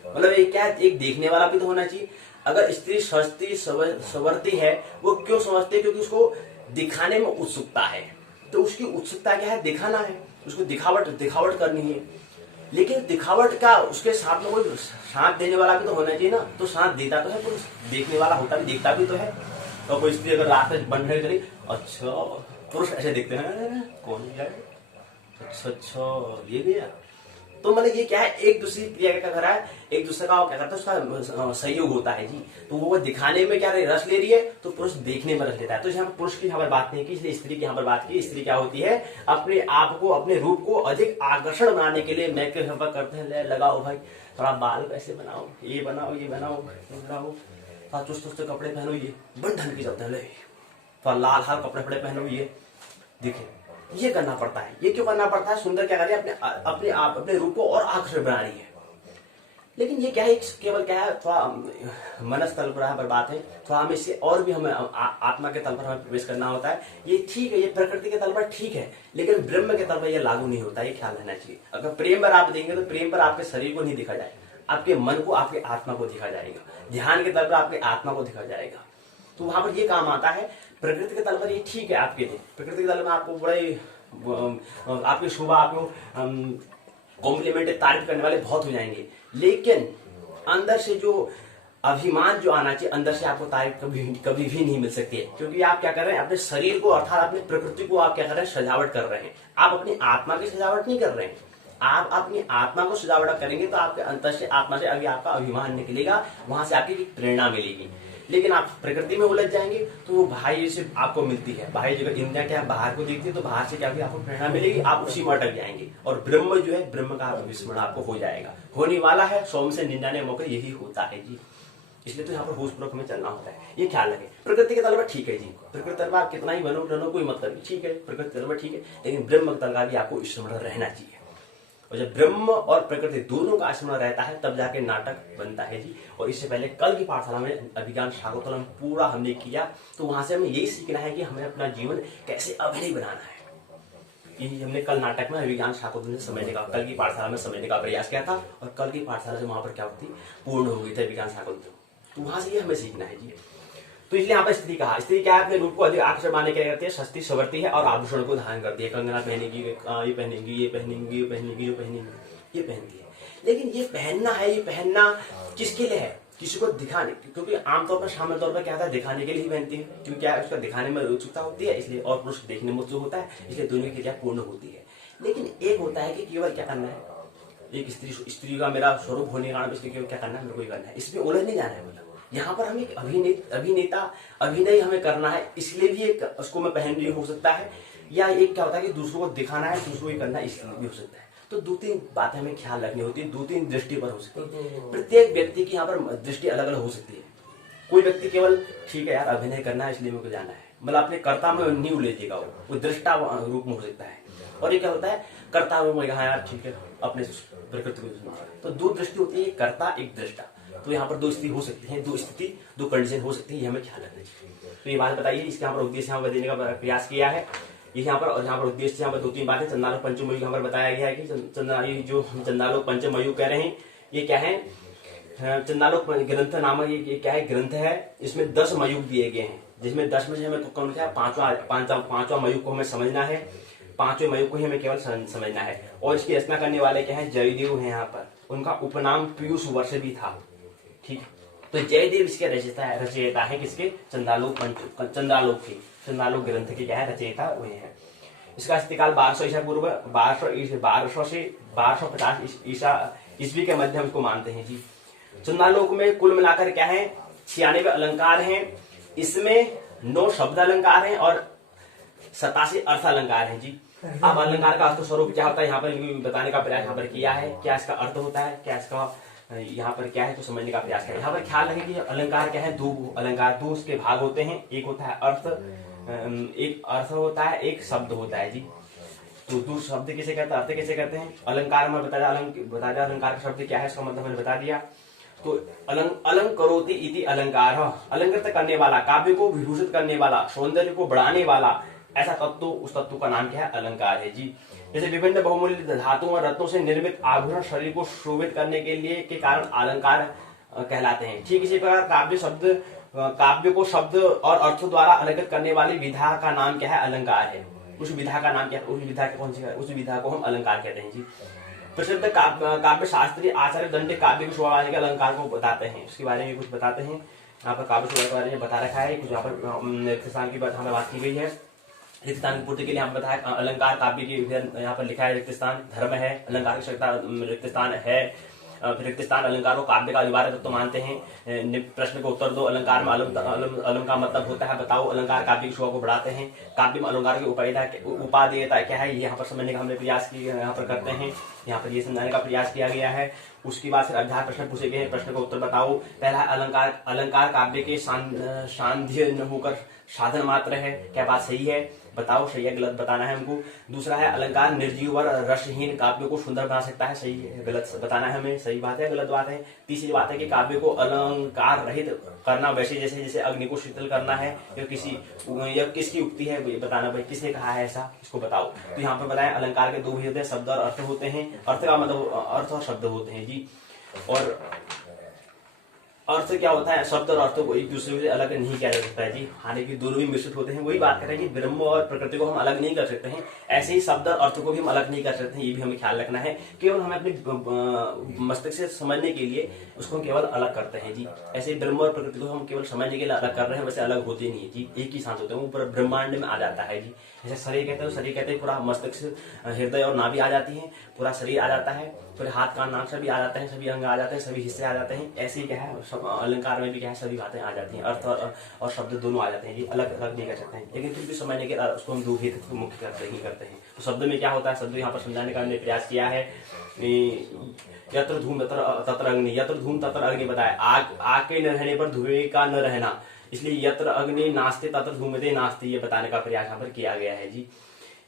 मतलब एक क्या है, एक देखने वाला भी तो होना चाहिए। अगर स्त्री सस्ती संवरती है, वो क्यों समझती है? क्योंकि उसको दिखाने में उत्सुकता है। तो उसकी उत्सुकता क्या है? दिखाना है, उसको दिखावट करनी है। लेकिन दिखावट का उसके साथ में कोई साथ देने वाला भी तो होना चाहिए ना। तो साथ देता तो है पुरुष, देखने वाला होता भी, देखता भी तो है। और कोई स्त्री अगर रात में बंद करी, अच्छा, पुरुष ऐसे देखते हैं, कौन जाए, अच्छा ये गया। तो मतलब ये क्या है? एक दूसरी क्रिया क्या कर रहा है? एक दूसरे का क्या करता है? उसका सहयोग होता है जी। तो वो दिखाने में क्या रस ले रही है, तो पुरुष देखने में रस लेता है। तो यहाँ पर पुरुष की यहाँ पर बात नहीं की, इसलिए स्त्री की यहाँ पर बात की। स्त्री क्या होती है? अपने आप को, अपने रूप को अधिक आकर्षण बनाने के लिए मेकअप यहाँ पर करते हैं, लगाओ भाई, थोड़ा बाल कैसे बनाओ, ये बनाओ, ये बनाओ, थोड़ा चुस्त कपड़े पहनो, ये बन ढंग के चलते हैं, थोड़ा लाल हाल कपड़े पहनो, ये देखिए, ये करना पड़ता है। ये क्यों करना पड़ता है? सुंदर क्या कर रही है? अपने आप अपने रूप को और आकर्षक बना रही है। लेकिन ये क्या है? केवल क्या है, थोड़ा मनस तल पर बात है, थोड़ा हमें इससे और भी हमें आत्मा के तल पर हमें प्रवेश करना होता है। ये ठीक है, ये प्रकृति के तल पर ठीक है, लेकिन ब्रह्म के तल पर ये लागू नहीं होता, ये ख्याल रहना चाहिए। अगर प्रेम पर आप देंगे तो प्रेम पर आपके शरीर को नहीं दिखा जाएगा, आपके मन को, आपके आत्मा को दिखा जाएगा। ध्यान के तल पर आपके आत्मा को दिखा जाएगा। तो वहां पर ये काम आता है। प्रकृति के तल पर ये ठीक है आपके लिए, प्रकृति के तल में आपको बड़े आपकी शोभा, आपको कॉम्प्लीमेंट, तारीफ करने वाले बहुत हो जाएंगे। लेकिन अंदर से जो अभिमान जो आना चाहिए, अंदर से आपको तारीफ कभी भी नहीं मिल सकती है। क्योंकि आप क्या कर रहे हैं? अपने शरीर को अर्थात अपनी प्रकृति को आप क्या कर रहे हैं? सजावट कर रहे हैं। आप अपनी आत्मा की सजावट नहीं कर रहे हैं। आप अपनी आत्मा को सजावट करेंगे तो आपके अंतर से, आत्मा से अभी आपका अभिमान निकलेगा, वहां से आपकी प्रेरणा मिलेगी। लेकिन आप प्रकृति में उलझ जाएंगे तो वो बाह्य से आपको मिलती है, बाह्य जगह इंद्रियां क्या बाहर को देखती है, तो बाहर से क्या होगी? आपको प्रेरणा मिलेगी, आप उसी में अटक जाएंगे। और ब्रह्म जो है, ब्रह्म का विस्मरण आपको हो जाएगा, होने वाला है। 100 में से 99 मौके यही होता है जी। इसलिए तो यहाँ पर होशपूर्वक हमें चलना होता है, ये ख्याल रखें। प्रकृति के तल पर ठीक है जी, प्रकृति तल पर आप कितना ही बनो कोई मतलब नहीं, ठीक है, प्रकृति तल पर ठीक है। लेकिन ब्रह्म के तल का भी आपको स्मरण रहना चाहिए। और जब ब्रह्म और प्रकृति दोनों का स्मरण रहता है, तब जाके नाटक बनता है जी। और इससे पहले कल की पाठशाला में अभिज्ञान शाकुंतलम पूरा हमने किया, तो वहां से हमें यही सीखना है कि हमें अपना जीवन कैसे अभिनय बनाना है। यही हमने कल नाटक में अभिज्ञान शाकुंतलम से समझने का, कल की पाठशाला में समझने का प्रयास किया था। और कल की पाठशाला से वहां पर क्या होती, पूर्ण हो गई थी अभिज्ञान शाकुंतलम। तो वहां से ये हमें सीखना है जी। तो इसलिए यहाँ पर स्त्री कहा, स्त्री क्या है? अपने रूप को अधिक आकर्षण बनाने के लिए करती है, सस्ती संवरती है और आभूषण को धारण करती है। कंगना पहनेगी, ये पहनेगी, ये पहनेगी, ये पहनेगी, ये पहनेगी, ये पहनती है। लेकिन ये पहनना है, ये पहनना किसके लिए है? किसी को दिखाने, क्योंकि आमतौर पर सामान्य तौर पर क्या होता है? दिखाने के लिए ही पहनती है, क्योंकि क्या है? उसका दिखाने में उत्सुकता होती है, इसलिए, और पुरुष देखने में उत्सुक होता है, इसलिए दोनों की क्रिया पूर्ण होती है। लेकिन एक होता है कि केवल क्या करना है, एक स्त्री का मेरा स्वरूप होने का इसलिए केवल क्या करना है, मेरे को करना है, इसमें उलझ नहीं जाना है। मतलब यहाँ पर हमें अभिनेता अभिनय हमें करना है, इसलिए भी एक उसको मैं पहन रही हो सकता है, या एक क्या होता है कि दूसरों को दिखाना है, दूसरों को करना है, इसलिए भी हो सकता है। तो 2-3 बातें हमें ख्याल रखनी होती है, 2-3 दृष्टि पर हो सकती है। प्रत्येक व्यक्ति की यहाँ पर दृष्टि अलग अलग हो सकती है। कोई व्यक्ति केवल ठीक है यार अभिनय करना है इसलिए मेरे को जाना है, मतलब अपने कर्ता में नहीं उलझेगा, वो दृष्टा रूप में हो सकता है। और ये क्या होता है? कर्ता में हाँ यार ठीक है अपने प्रकृति को। तो 2 दृष्टि होती है, एक कर्ता एक दृष्टा। तो यहाँ पर 2 स्थिति हो सकती है, 2 स्थिति 2 कंडीशन हो सकती है, ये हमें ख्याल रखना चाहिए। तो ये बात बताइए, इसके यहाँ पर उद्देश्य यहाँ पर देने का प्रयास किया है। यहाँ पर उद्देश्य यहाँ पर 2-3 बातें। चंदालोक पंचमयु यहाँ पर बताया गया है कि चंदालोक पंचमयु कह रहे हैं, ये क्या है? चंदालोक ग्रंथ नामक ये क्या है, ग्रंथ है। इसमें 10 मयूख दिए गए हैं, जिसमें 10 में से हमें कौन क्या पांचवा मयूख को हमें समझना है, 5वें मयूख को ही हमें केवल समझना है। और इसकी रचना करने वाले क्या है, जयदेव है। यहाँ पर उनका उपनाम पीयूष वर्ष भी था। ठीक, तो जयदेव इसके रचयिता है किसके, चंदालोक के चंदालोक ग्रंथ के क्या है रचयिता हुए हैं। इसका अस्तिकाल 1200 ईसा पूर्व 1200 से 1250 ईस्वी के मध्य को मानते हैं जी। चंदालोक में कुल मिलाकर क्या है, 96 अलंकार हैं। इसमें 9 शब्द अलंकार हैं और 87 अर्थ अलंकार हैं जी। अब अलंकार का अर्थ स्वरूप क्या होता है, यहाँ पर बताने का प्रयास यहाँ पर किया है। क्या इसका अर्थ होता है, क्या इसका यहाँ पर क्या है, तो समझने का प्रयास करें। यहाँ पर ख्याल रखें कि अलंकार क्या है, दो अलंकार, दो उसके भाग होते हैं। एक होता है अर्थ, एक अर्थ होता है, एक शब्द होता है जी। तो दो शब्द किसे कहते हैं, अर्थ किसे कहते हैं। अलंकार में बता दिया अलंकार का शब्द क्या है, इसका मतलब मैंने बता दिया। तो अलंकरोति इति अलंकार, अलंकृत करने वाला, काव्य को विभूषित करने वाला, सौंदर्य को बढ़ाने वाला ऐसा तत्व, उस तत्व का नाम क्या है, अलंकार है जी। जैसे विभिन्न बहुमूल्य धातुओं और रत्नों से निर्मित आभूषण शरीर को शोभित करने के लिए के कारण अलंकार कहलाते हैं। ठीक इसी प्रकार काव्य को शब्द और अर्थों द्वारा अलंकृत करने वाली विधा का नाम क्या है, अलंकार है। उस विधा का नाम क्या है, उस विधा के कौन सी, उस विधा को हम अलंकार कहते हैं जी। प्रसिद्ध काव्य शास्त्री आचार्य दंड काव्य की शोभा के अलंकार को बताते हैं, उसके बारे में कुछ बताते हैं। यहाँ पर काव्य शोभा के बारे में बता रखा है, कुछ यहाँ पर रिक्तस्थान की बात हमें बात की गई है। रिक्तस्थान की पूर्ति के लिए हम बताया अलंकार काव्य की, यहाँ पर लिखा है रिक्तस्थान धर्म है, अलंकार की रिक्तस्थान है। रिक्तस्थान अलंकार को काव्य का अनिवार्य तत्व मानते हैं। प्रश्न को उत्तर दो, अलंकार में अलम का मतलब होता है बताओ। अलंकार काव्य की शोभा को बढ़ाते हैं। काव्य में अलंकार की उपादेयता क्या है, ये यहाँ पर समझने का हमने प्रयास किया, यहाँ पर करते हैं, यहाँ पर ये समझाने का प्रयास किया गया है। उसके बाद फिर अध्याय प्रश्न पूछे गए हैं, प्रश्न का उत्तर बताओ। पहला अलंकार, अलंकार काव्य के सांध्य न होकर साधन मात्र है, क्या बात सही है, बताओ सही है गलत बताना है हमको। दूसरा है अलंकार निर्जीव और रसहीन काव्य को सुंदर बना सकता है, सही है गलत बताना है हमें, सही बात है गलत बात है। तीसरी बात है कि काव्य को अलंकार रहित करना, वैसे जैसे जैसे अग्नि को शीतल करना है, या किसकी उक्ति है बताना, भाई किसने कहा है ऐसा, इसको बताओ। तो यहाँ पर बताया अलंकार के दो भेद होते हैं, शब्द और अर्थ होते हैं। अर्थ का मतलब अर्थ और शब्द होते हैं जी। और अर्थ क्या होता है, शब्द और अर्थ को एक दूसरे से अलग नहीं किया जा सकता है जी, हालांकि दोनों भी मिश्रित होते हैं। वही बात करें कि ब्रह्म और प्रकृति को हम अलग नहीं कर सकते हैं, ऐसे ही शब्द और अर्थ को भी हम अलग नहीं कर सकते हैं, ये भी हमें ख्याल रखना है। केवल हमें अपने मस्तिष्क से समझने के लिए उसको केवल अलग करते हैं जी। ऐसे ही ब्रह्म और प्रकृति को हम केवल समझने के लिए अलग कर रहे हैं, वैसे अलग होते नहीं है जी, एक ही साथ होते हैं, वो पूरा ब्रह्मांड में आ जाता है जी। जैसे शरीर कहते हैं, शरीर कहते हैं पूरा मस्तिष्क, हृदय और नाभि आ जाती है, पूरा शरीर आ जाता है, फिर हाथ कान नाक सभी आ जाते हैं, सभी अंग आ जाते हैं, सभी हिस्से आ जाते हैं। ऐसे ही क्या है अलंकार में भी क्या है, सभी बातें आ जाती हैं, अर्थ और शब्द दोनों आ जाते हैं जी, अलग अलग नहीं कर सकते हैं। लेकिन फिर भी समझने के उसको हम दो भेद मुख्य करते हैं। तो शब्द में क्या होता है, शब्द यहाँ पर समझाने का हमने प्रयास किया है। यत्र धूम तत्र अग्नि, यत्र धूम तत्र अग्नि बताया, आग के न रहने पर धुएं का न रहना, इसलिए यत्र अग्नि नास्ते तत्र धूमते नास्ते, ये बताने का प्रयास यहाँ पर किया गया है जी।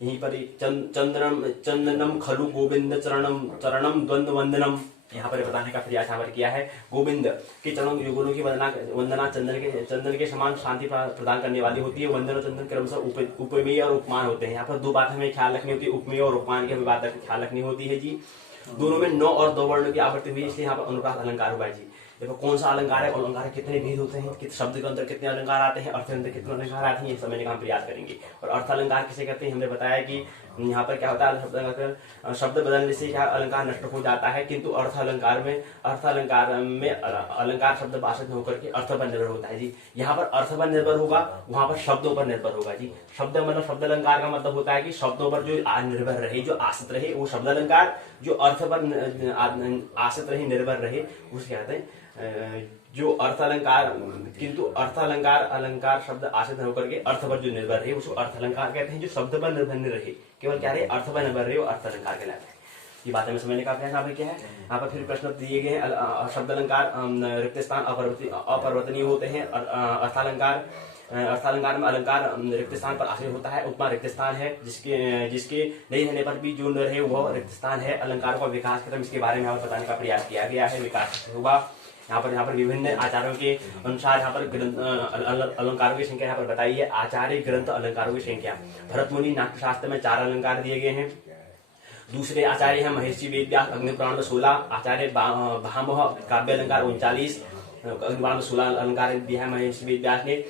यहीं पर चंदनम खलु गोविंद चरणम द्वंद्व वंदनम, यहाँ पर बताने का प्रयास यहाँ पर किया है। गोविंद के चरणों युगलों की वंदना चंदन के समान शांति प्रदान करने वाली होती है। वंदन और चंदन क्रमशः उपमेय और उपमान होते हैं। यहाँ पर दो बात हमें ख्याल रखनी होती है, उपमेय और उपमान की हमें बात ख्याल रखनी होती है जी। दोनों में 9 और 2 वर्णों की आवृत्ति हुई, इसलिए यहाँ पर अनुप्रास अलंकार हुआ है जी। देखो कौन सा अलंकार है, अलंकार के कितने भेद होते हैं, शब्द के अंदर कितने अलंकार आते हैं, अर्थ के अंदर कितने अलंकार आते हैं, ये समझने का हम प्रयास करेंगे। और अर्थ अलंकार किसे कहते हैं, हमने बताया कि यहाँ पर क्या होता है, शब्द बदलने से क्या अलंकार नष्ट हो जाता है, किंतु अर्थ अलंकार में अलंकार शब्द भाषित होकर के अर्थ पर निर्भर होता है जी। यहाँ पर अर्थ पर निर्भर होगा, वहां पर शब्दों पर निर्भर होगा जी। शब्द मतलब शब्द अलंकार का मतलब होता है कि शब्दों पर जो निर्भर रहे, जो आश्रित रहे, वो शब्द अलंकार। जो अर्थ पर आश्रित रहे, निर्भर रहे, उसे कहते हैं जो अर्थ अलंकार। किंतु अर्थ अलंकार शब्द आश्रित होकर के अर्थ पर जो निर्भर रहे, उसको अर्थ अलंकार कहते हैं। जो शब्द पर निर्भर नहीं रहे, केवल क्या रहे, अर्थ पर निर्भर रहे, वो अर्थ अलंकार कहलाते हैं। ये बातें में समझने का प्रयास यहाँ पर क्या है। यहाँ पर फिर प्रश्न दिए गए हैं। शब्द अलंकार रिक्त स्थान अपरिवर्तनीय होते हैं। अर्थालंकार में अलंकार रिक्त स्थान पर आश्रित होता है। उपमा रिक्त स्थान है, जिसके नहीं रहने पर भी जो न रहे वह रिक्त स्थान है। अलंकारों का विकास क्रम, इसके बारे में बताने का प्रयास किया गया है। विकास होगा यहाँ पर विभिन्न आचार्यों के अनुसार यहाँ पर अलंकारों की संख्या यहाँ पर बताई है। आचार्य ग्रंथ अलंकारों की संख्या, भरत मुनि नाट्यशास्त्र में 4 अलंकार दिए गए हैं। दूसरे आचार्य हैं महर्षि वेदव्यास, अग्निपुराण में 16, आचार्य भामह काव्य अलंकार 39, अग्निपुराण में 16 अलंकार दिया है महर्षि वेदव्यास ने।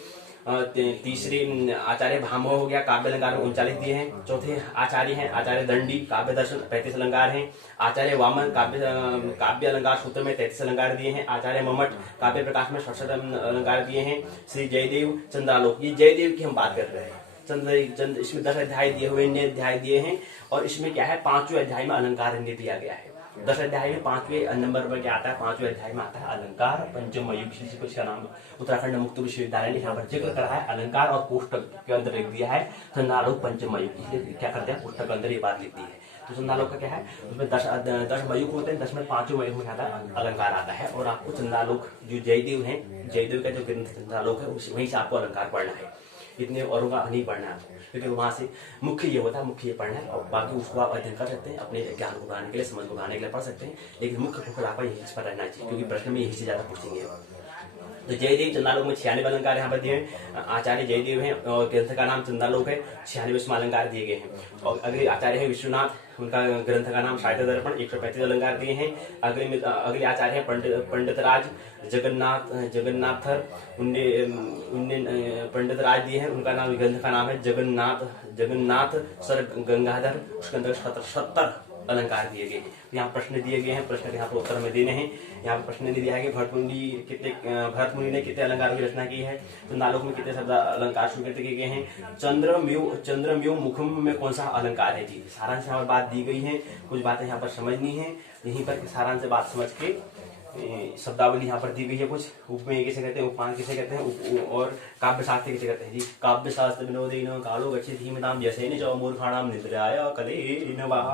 तीसरे आचार्य भामह हो गया, काव्य अलंकार में 39 दिए हैं। चौथे आचार्य हैं आचार्य दंडी, काव्य दर्शन 35 अलंकार हैं। आचार्य वामन काव्य अलंकार सूत्र में 33 अलंकार दिए हैं। आचार्य ममट काव्य प्रकाश में 67 अलंकार दिए हैं। श्री जयदेव चंद्रालोक, ये जयदेव की हम बात कर रहे हैं। चंद्र इसमें 10 अध्याय दिए हुए, अन्य अध्याय दिए हैं। और इसमें क्या है, 5वें अध्याय में अलंकार अन्य दिया गया है। 10 अध्याय में 5वें नंबर पर क्या आता है, 5वें अध्याय में आता है अलंकार पंचम युग, इसका नाम उत्तराखंड मुक्त विश्वविद्यालय ने यहाँ पर जिक्र करा है। अलंकार और पुस्तक के अंदर लिख दिया है चंद्रालोक पंचम युग, इसलिए क्या करते हैं पुस्तक के अंदर ये बात लिख दी है। तो चंद्रालोक का क्या है, उसमें 10 मयूख होते हैं, 10 में 5वें मयूख में आता है अलंकार आता है। और आपको चंद्रालोक जो जयदेव है, जयदेव का जो ग्रंथ चंद्रालोक है वहीं से आपको अलंकार पढ़ना है, इतने औरों का नहीं पढ़ना है आपको, क्योंकि वहां से मुख्य ये होता है, मुख्य ये पढ़ना है। और बाकी उसको आप अध्ययन कर सकते हैं, अपने ज्ञान को बढ़ाने के लिए, समझ को बढ़ाने के लिए पढ़ सकते हैं, लेकिन मुख्य फोकस आपका यही इस पर रहना चाहिए, क्योंकि प्रश्न में यही से ज्यादा पूछेंगे। तो जयदेव चंद्रालोक में 96 अलंकार यहाँ पर दिए हैं। आचार्य जयदेव हैं और ग्रंथ का नाम चंद्रालोक है, 96 अलंकार दिए गए हैं। और अगले आचार्य है विश्वनाथ, उनका ग्रंथ का नाम साहित्य दर्पण, 135 अलंकार दिए हैं। अगले आचार्य है पंडित राज जगन्नाथर, उनने पंडित राज दिए हैं, उनका नाम ग्रंथ का नाम है जगन्नाथ सर गंगाधर, उसके अंदर 70 अलंकार दिए गए हैं। यहाँ प्रश्न दिए गए हैं, प्रश्न के यहाँ पर उत्तर में देने हैं। यहाँ पर प्रश्न ने दिया है कि भरत मुनि ने कितने अलंकारों की रचना की है, चंद्रालोक में कितने शब्द अलंकार स्वीकृत किए गए हैं, चंद्रम्यू मुखम में कौन सा अलंकार है जी। सारांश यहाँ पर बात दी गई है, कुछ बातें यहाँ पर समझनी है, यहीं पर सारांश से बात समझ के शब्दावली यहाँ पर दी गई है। कुछ उपमेय किसे कहते हैं, उपमान किसे कहते हैं, और काव्य शास्त्र किसे कहते हैं जी। काव्य शास्त्र विनोदेन कालो गच्छति धीमताम यशेन च मूर्खाणाम निद्राय कलेन वः।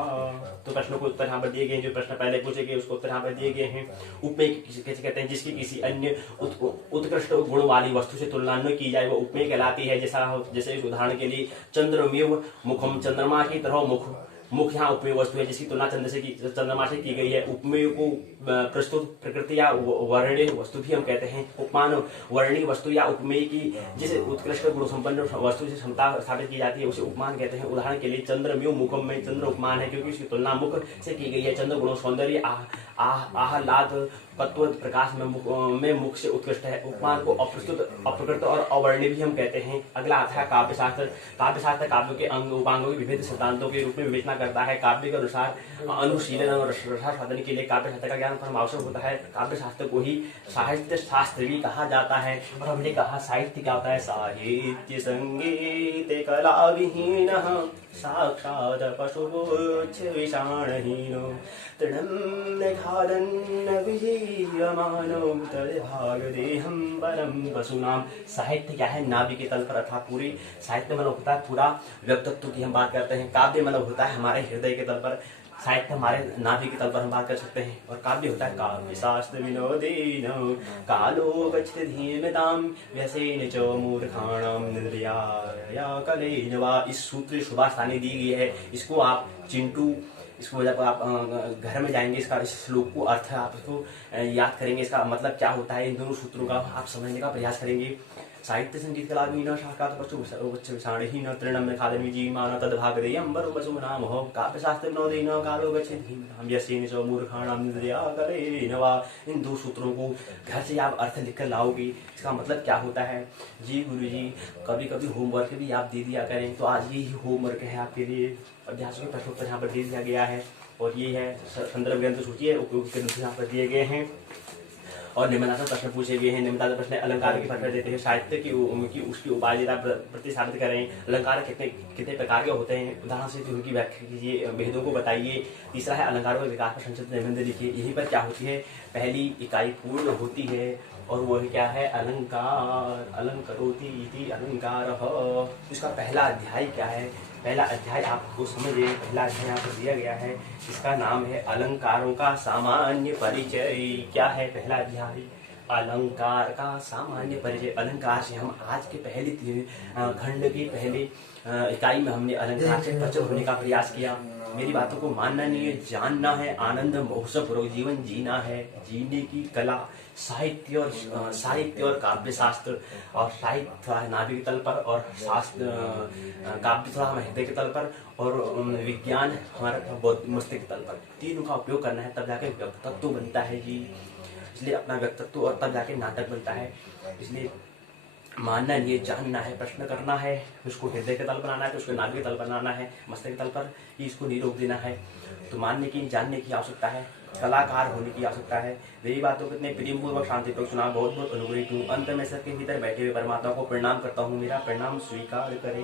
तो प्रश्नों को उत्तर यहाँ पर दिए गए हैं, जो प्रश्न पहले पूछे गए उसको उत्तर यहाँ पर दिए गए हैं। उपमेय किसे कहते हैं, जिसकी किसी अन्य उत्कृष्ट गुण वाली वस्तु से तुलना न की जाए वो उपमेय कहलाती है। जैसे उदाहरण के लिए चंद्रमेव मुखम, चंद्रमा की तरह मुख यहाँ उपमेय वस्तु है, जिसकी तुलना चंद्रमा से की गई है। उपमेय को प्रस्तुत प्रकृति या वर्णनीय वस्तु भी हम कहते हैं। उपमान वर्णनीय वस्तु या उपमेय की जिस उत्कृष्ट गुण संपन्न वस्तु से क्षमता स्थापित की जाती है उसे उपमान कहते हैं। उदाहरण के लिए चंद्रमेव मुखम में चंद्र उपमान है, क्योंकि उसकी तुलना मुख से की गई है। चंद्र गुणों सौंदर्य आह्लाद तत्व प्रकाश में मुख से उत्कृष्ट है। उपमान को अप्रकृत और अवर्णीय भी हम कहते हैं। अगला आता है काव्य शास्त्र। काव्य शास्त्र काव्य के अंग उपांगों के विभिन्न सिद्धांतों के रूप में विवेचना करता है। काव्य के अनुसार अनुशीलन और रसा साधन के लिए काव्य शास्त्र का ज्ञान परम आवश्यक होता है। काव्य शास्त्र को ही साहित्य शास्त्र भी कहा जाता है। और हमने कहा साहित्य क्या होता है, साहित्य संगीत कला विहीन साक्षात पशुपुच्छ विषाणहीनो तृणं खादन्न विजीयमानो तद्भाग देहं परम पशूनाम। साहित्य क्या है, नाभि के तल पर अर्थात पूरी साहित्य मतलब होता है पूरा व्यक्तित्व की हम बात करते हैं। काव्य मतलब होता है हमारे हृदय के तल पर, साहित्य हमारे नाभि के तल पर हम बात कर सकते हैं। और काव्य होता है काव्य शास्त्र विनोदेन कालो गच्छति धीमताम व्यसेन च मूर्खाणाम निद्रया कलेन वः। इस सूत्र सुभाष दी गई है, इसको आप चिंटू, इसको जब आप घर में जाएंगे इसका इस श्लोक को अर्थ आप इसको याद करेंगे, इसका मतलब क्या होता है, इन दोनों सूत्रों का आप समझने का प्रयास करेंगे। साहित्य संगीत कला विहीन शाखात पशु विषाणहीन तृणं खादन् विजीयमानो तद्भाग देयं परम पशूनाम हो। काव्य शास्त्र विनोदेन कालो गच्छति धीमताम यशेन च मूर्खाणाम निद्रया कलेन वः। इन दो सूत्रों को घर से आप अर्थ लिखकर लाओगे, इसका मतलब क्या होता है जी। गुरुजी कभी कभी होमवर्क भी आप दे दिया करें, तो आज यही होमवर्क है आपके लिए। अभ्यास के प्रश्नोत्तर यहाँ पर दे दिया गया है, और ये है संदर्भ ग्रंथ सूची है, उपयोग के अनुसार यहाँ पर दिए गए हैं। और निम्नानुसार प्रश्न पूछे गए हैं। निम्नानुसार प्रश्न अलंकार की परिचय देते हैं, साहित्य की उसकी उपाधिता प्रतिस्थापित करें, अलंकार कितने प्रकार के होते हैं, उदाहरण से उनकी व्याख्या कीजिए, भेदों को बताइए। तीसरा है अलंकारों के विकास पर संक्षिप्त निबंध लिखिए। यहीं पर क्या होती है, पहली इकाई पूर्ण होती है, और वो क्या है, अलंकार अलंकरोति इति अलंकारः। इसका पहला अध्याय क्या है, पहला अध्याय आपको समझिए, पहला अध्याय यहाँ पर दिया गया है, इसका नाम है अलंकारों का सामान्य परिचय। क्या है पहला अध्याय, अलंकार का सामान्य परिचय। अलंकार से हम आज के पहले खंड की पहली इकाई में हमने अलंकार से परिचित होने का प्रयास किया। मेरी बातों को मानना नहीं है, जानना है, आनंद महोत्सव पूर्वक जीवन जीना है। जीने की कला साहित्य और काव्य शास्त्र, और साहित्य थोड़ा नाभिक तल पर, और शास्त्र काव्य थोड़ा हमारे हृदय के तल पर, और विज्ञान हमारा मस्तिष्क तल पर। तीनों का उपयोग करना है, तब जाके व्यक्तित्व बनता है जी। इसलिए अपना व्यक्तित्व, और तब जाके नाटक बनता है। इसलिए मानना नहीं है, जानना है, प्रश्न करना है, उसको हृदय के तल बनाना है, तो उसको नाभिक तल बनाना है, मस्तिष्क तल पर ही इसको नहीं रोक देना है। तो मानने की, जानने की आवश्यकता है, कलाकार होने की आवश्यकता है। मेरी बातों को इतने प्रेम पूर्वक शांतिपूर्वक सुना, बहुत बहुत अनुग्रहित हूँ। अंत में सबके भीतर बैठे हुए परमात्मा को प्रणाम करता हूँ। मेरा प्रणाम स्वीकार करें।